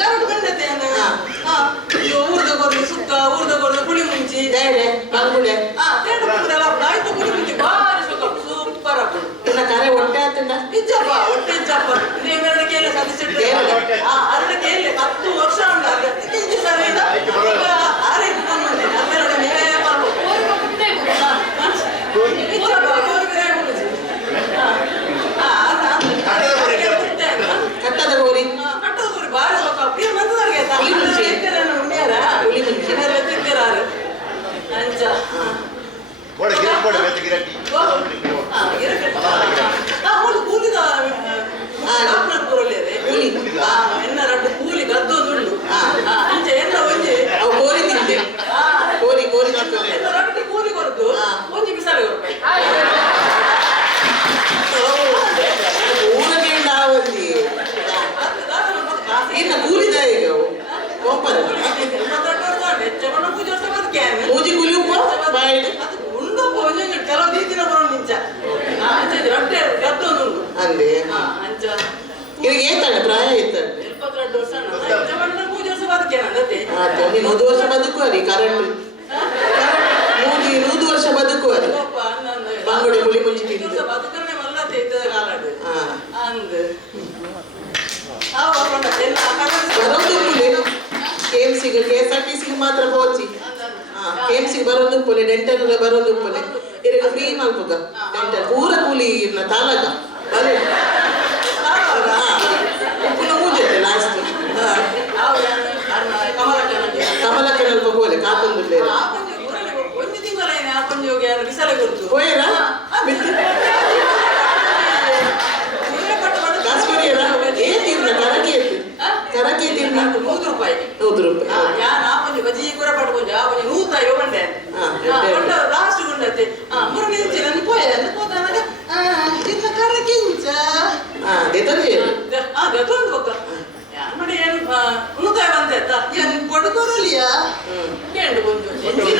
ಕರೆಕ್ಟ್ ಬಂದತೆ ಊರ್ದ ಕೊರ್ದು ಸುಕ್ಕ ಊರ್ದ ಕೊರ್ದು ಪುಳಿ ಮುಂಚಿ ಬಂಗುಡೆ ಆಯ್ತು ಪುಳಿ ಮುಂಚಿ ಭಾರಿ ಸುಕ್ಕ ಸೂಪರ್ ಹಾಕೊಂಡು ಇನ್ನ ಕರೆ ಹೊಟ್ಟೆ ಆತಂಡ ಇಜ್ಜಪ್ಪ ಹೊಟ್ಟೆ ಇಜ್ಜಪ್ಪ ನೀವೆರಡು ಕೇಳಿ ಸದಸ್ಯ ಅರಡು ಕೇಳಿ 10 ವರ್ಷ ಉಂಟು ಕಟ್ಟದ ಗೋರಿ ಭಾರಿ ಸೊಕ್ಕ ಅಂಚ ಕೂಲಿದ ಎನ್ನ 2 ಕೂಲಿ ಗದ್ದೊಂದು ಅಂಚೆ ಎಲ್ಲ ಒಂಜಿ ಕೋರಿ ತಿಂದೆ ಕೋರಿ 2 ಕೂಲಿ ಕೊರದು ಒಂಜಿ ಬಿಸಾಲೆ ರೂಪಾಯಿ ಊರಕ್ಕೆ ನಾವಲ್ಲಿ ಇನ್ನ ಕೂಲಿದ ಈಗ ಕೋಪದ ಮೂಜಿ ಕೂಲಿ ಉಪ್ಪ ಬಾಯಿ ಉಂಡು ಒಂಜೊಂದು ಕೆಲವು ದೀತಿನ ಬರೋಣ ನಿಂಚ ರೊಟ್ಟೆ ಗದ್ದೊಂದು ಅಂದೆ ಅಂಚ ಇವಾಗ ಏತಾಳೆ ಪ್ರಾಯ ಏತಾಳೆ 22 ವರ್ಷ 3 ವರ್ಷ ಬದುಕೇನಂದತೆ ನೀನು 1 ವರ್ಷ ಬದುಕುವರಿ ಕರೆಂಟ್ ಮೂಜಿ 100 ವರ್ಷ ಬದುಕುವರಿ ಬಂಗುಡೆ ಪುಳಿ ಮುಂಚಿ ತಿಂದು ಬದುಕನೆ ಮಲ್ಲತೆ ಇದ್ದ ಕಾಲಡು ಅಂದು ಬರೋದು ಪುಲಿ KMCಗೆ KSRTCಗೆ ಮಾತ್ರ ಹೋಚಿ KMCಗೆ ಬರೋದು ಪುಲಿ ಡೆಂಟಲ್ ಬರೋದು ಪುಲಿ ಇರಗ ಫ್ರೀ ಮಾಡ್ಬೇಕ ಪೂರ ಕೂಲಿ ತಾಲಕ ಅದೇ ಪುನಃ ಮೂಜೆ ಲಾಸ್ಟ್ ಕಮಲಕ್ಕನಲ್ಲಿ ಹೋಗೋಲೆ ಕಾತೊಂದು ಒಂದು ತಿಂಗಳೇನೆ ಹಾಕೊಂಡು ಹೋಗಿ ಬಿಸಲೆ ಕೊಡ್ತು ಹೋಯ್ರಾ ಕರಕೆ ತಿನ್ನ ₹100 ₹100 ಯಾನ್ ಆಪಂಜಿ ಬಜಿ ಕೂರ ಪಟ್ಕೊಂಜ ಆಪಂಜಿ 150 ಬಂಡೆ ಕೊಂಡ ಲಾಸ್ಟ್ ಕೊಂಡತ್ತೆ ಮುರುಳಿ ಇಂಚಿ ನನ್ನ ಪೋಯ ಪೋತಾನಾಗ ಇನ್ನ ಕರಕೆ ಇಂಚ ದೇತದೆ ದೇತೊಂದು ಬೊಕ್ಕ ಯಾನ್ ಮಾಡಿ ಏನು 150 ಬಂದೆ ಅತ್ತ ಏನ್ ಕೊಡಕೋರಲಿಯಾ ಕೇಂಡು ಬಂದು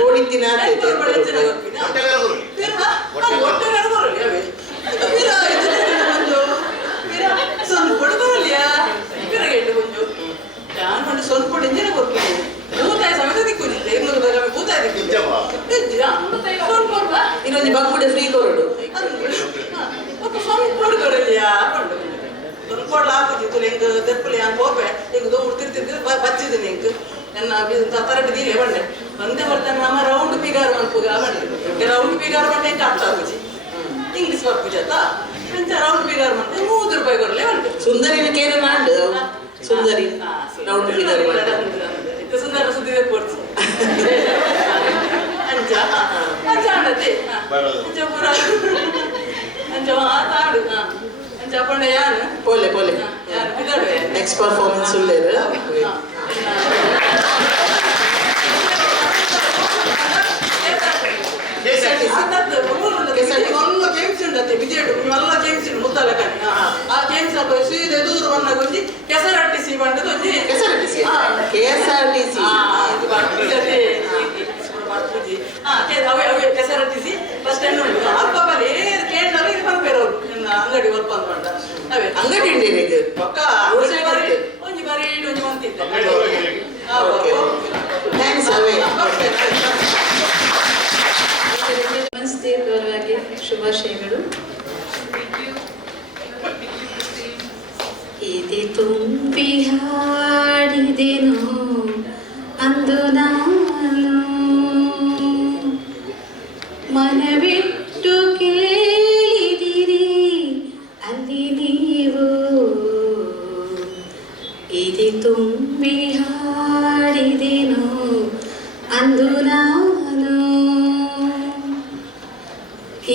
ಗೋಡಿತ್ತಿನ ಆತೆ ಬಡಚಿನ ಗೊತ್ತಿನ ಒಟ್ಟೆ ಕೊರಲಿ ಅವೇ ವೀರ ಇದು ಬಂದು ವೀರ ಸ್ವಲ್ಪ ಕೊಡಕೋರಲಿಯಾ ಕೇಂಡು ಬಂದು ಯಾನ್ ಮಾಡಿ ಸ್ವಲ್ಪ ಇಂಜಿನ ಗೊತ್ತಿಲ್ಲ ಭೂತಾಯ ಸಮೇತ ದಿಕ್ಕುದಿಲ್ಲ ₹200 ಭೂತಾಯ ದಿಕ್ಕು ಇನ್ನೊಂದು ಬಗ್ಗುಡೆ ಫ್ರೀ ಕೊರಡು ಸ್ವಲ್ಪ ಕೊಡಕೋರಲಿಯಾ ಕೊಡ್ಲ ಹಾಕುತ್ತಿತ್ತು ನಿಂಗೆ ತೆಪ್ಪಲಿ ಅಂತ ಹೋಗ್ಬೆ ನಿಂಗೆ ದೂರ ತಿರ್ತಿರ್ತಿ ಬಚ್ಚಿದ್ದು ನಿಂಗೆ ನನ್ನ ತರಟ್ಟು ದೀಲೆ ಬಂಡೆ ಒಂದೇ ಬರ್ತಾನೆ ನಮ್ಮ ರೌಂಡ್ ಪಿಗಾರ ಅನ್ಪುಗ ಬಂಡೆ ರೌಂಡ್ ಪಿಗಾರ ಬಂಡೆ ಅಂತ ಅರ್ಥ ಆಗುಚಿ ಇಂಗ್ಲೀಷ್ ಬರ್ಪುಜತ್ತ ಎಂಚ ರೌಂಡ್ ಪಿಗಾರ ಬಂಡೆ ₹100 ಕೊಡಲೇ ಬಂಡೆ ಸುಂದರಿನ ಕೇರ ನಾಡು ಸುಂದರಿ ರೌಂಡ್ ಪಿಗಾರ ಬಂಡೆ ಸುಂದರ ಸುದ್ದಿ ಕೊಡ್ಸಿ ಅಂಚ ಅಂಚ ಆಡತ್ತೆ ಅಂಚ ಪೂರ ಅಂಚ ಮಾತಾಡು ಅಂಚ ಪಂಡೆ ಯಾರು ಪೋಲೆ ಪೋಲೆ ಯಾರು ಬಿಡೋಡೆ ನೆಕ್ಸ್ಟ್ ಪರ್ಫಾರ್ಮೆನ್ಸ್ ಉಳ್ಳೇರು ಗೇಮ್ಸ್ ಉಂಡತ್ತೆ ಬಿಜೆಡು ಎಲ್ಲ ಗೇಮ್ಸ್ ಉಂಡು ಮುತ್ತಲ ಕಣಿ ಆ ಗೇಮ್ಸ್ ಸೀದೆ ದೂರ ಬಂದಾಗ ಒಂಜಿ ಕೆಸರಟ್ಟಿಸಿ ಬಂಡದು ಒಂಜಿ ಕೆಸರಟ್ಟಿಸಿ KSRTC ಅವೇ ಕೆಸರಟ್ಟಿಸಿ ಫಸ್ಟ್ ಟೈಮ್ ಉಂಟು ಅಲ್ಪ ಬಲಿ ಕೇಂದ್ರ ಇದು ಬಂದ್ಬೇರವ್ರು ಅಂಗಡಿ ವರ್ಕ್ ಅಂದ್ಕೊಂಡ ಅವೇ ಅಂಗಡಿ ಉಂಟು ಪಕ್ಕ ಒಂಜಿ ಬರೀ ಒಂಜಿ ಮಂತಿದ್ದೆ ಥ್ಯಾಂಕ್ಸ್ ಅವೇ ನಮಸ್ತೆ ಪರವಾಗಿ ಶುಭಾಶಯಗಳು. ಎದೆ ತುಂಬಿ ಹಾಡಿದೆನು ಅಂದು ನಾನು ಮನವಿಟ್ಟು ಕೇಳಿದಿರಿ ಅಲ್ಲಿ ನೀವು ಎದೆ ತುಂಬಿ ಹಾಡಿದೆನು ಅಂದು ನಾನು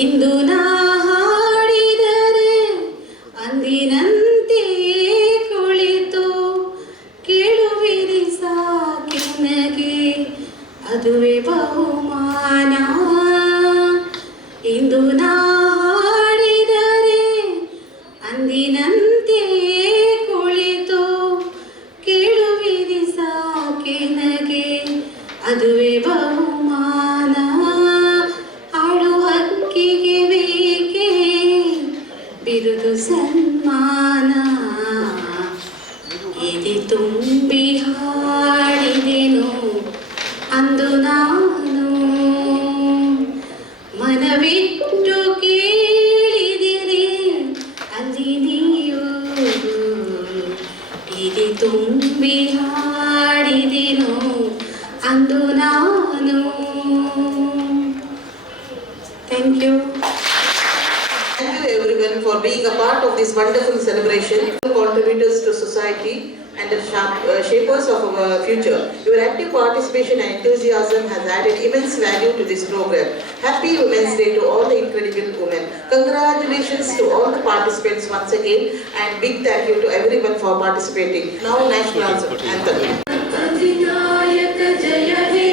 ಇಂದು ನಾ ಹಾಡಿದರೆ ಅಂದಿನಂತೆ ಕುಳಿತು ಕೇಳುವಿರಿ ಸಾಕಿನಗೆ ಅದುವೇ ಬಹುಮಾನ ಇಂದು ನಾ ಹಾಡಿದರೆ ಅಂದಿನಂತೆ ಕುಳಿತು ಕೇಳುವಿರಿ ಸಾಕಿನಗೆ ಅದುವೇ ಬಹುಮಾನ ಹಕ್ಕಿಗೆ ಬೇಕೆ ಬಿರುದು ಸನ್ಮಾನ ಎದೆ ತುಂಬಿ ಹಾಡಿದೆನು ಅಂದು ನಾನು ಮನವಿಟ್ಟು ಕೇಳಿದಿರಿ ಅಲ್ಲಿ ನೀವು ಎದೆ ತುಂಬಿ ಹಾಡಿದೆನು ಅಂದು ನಾನು. Thank you. Thank you everyone for being a part of this wonderful celebration. Contributors to society and the shapers of our future. Your active participation and enthusiasm has added immense value to this program. Happy Women's Day to all the incredible women. Congratulations to all the participants once again and big thank you to everyone for participating. Now national anthem. Adinayaka Jaya He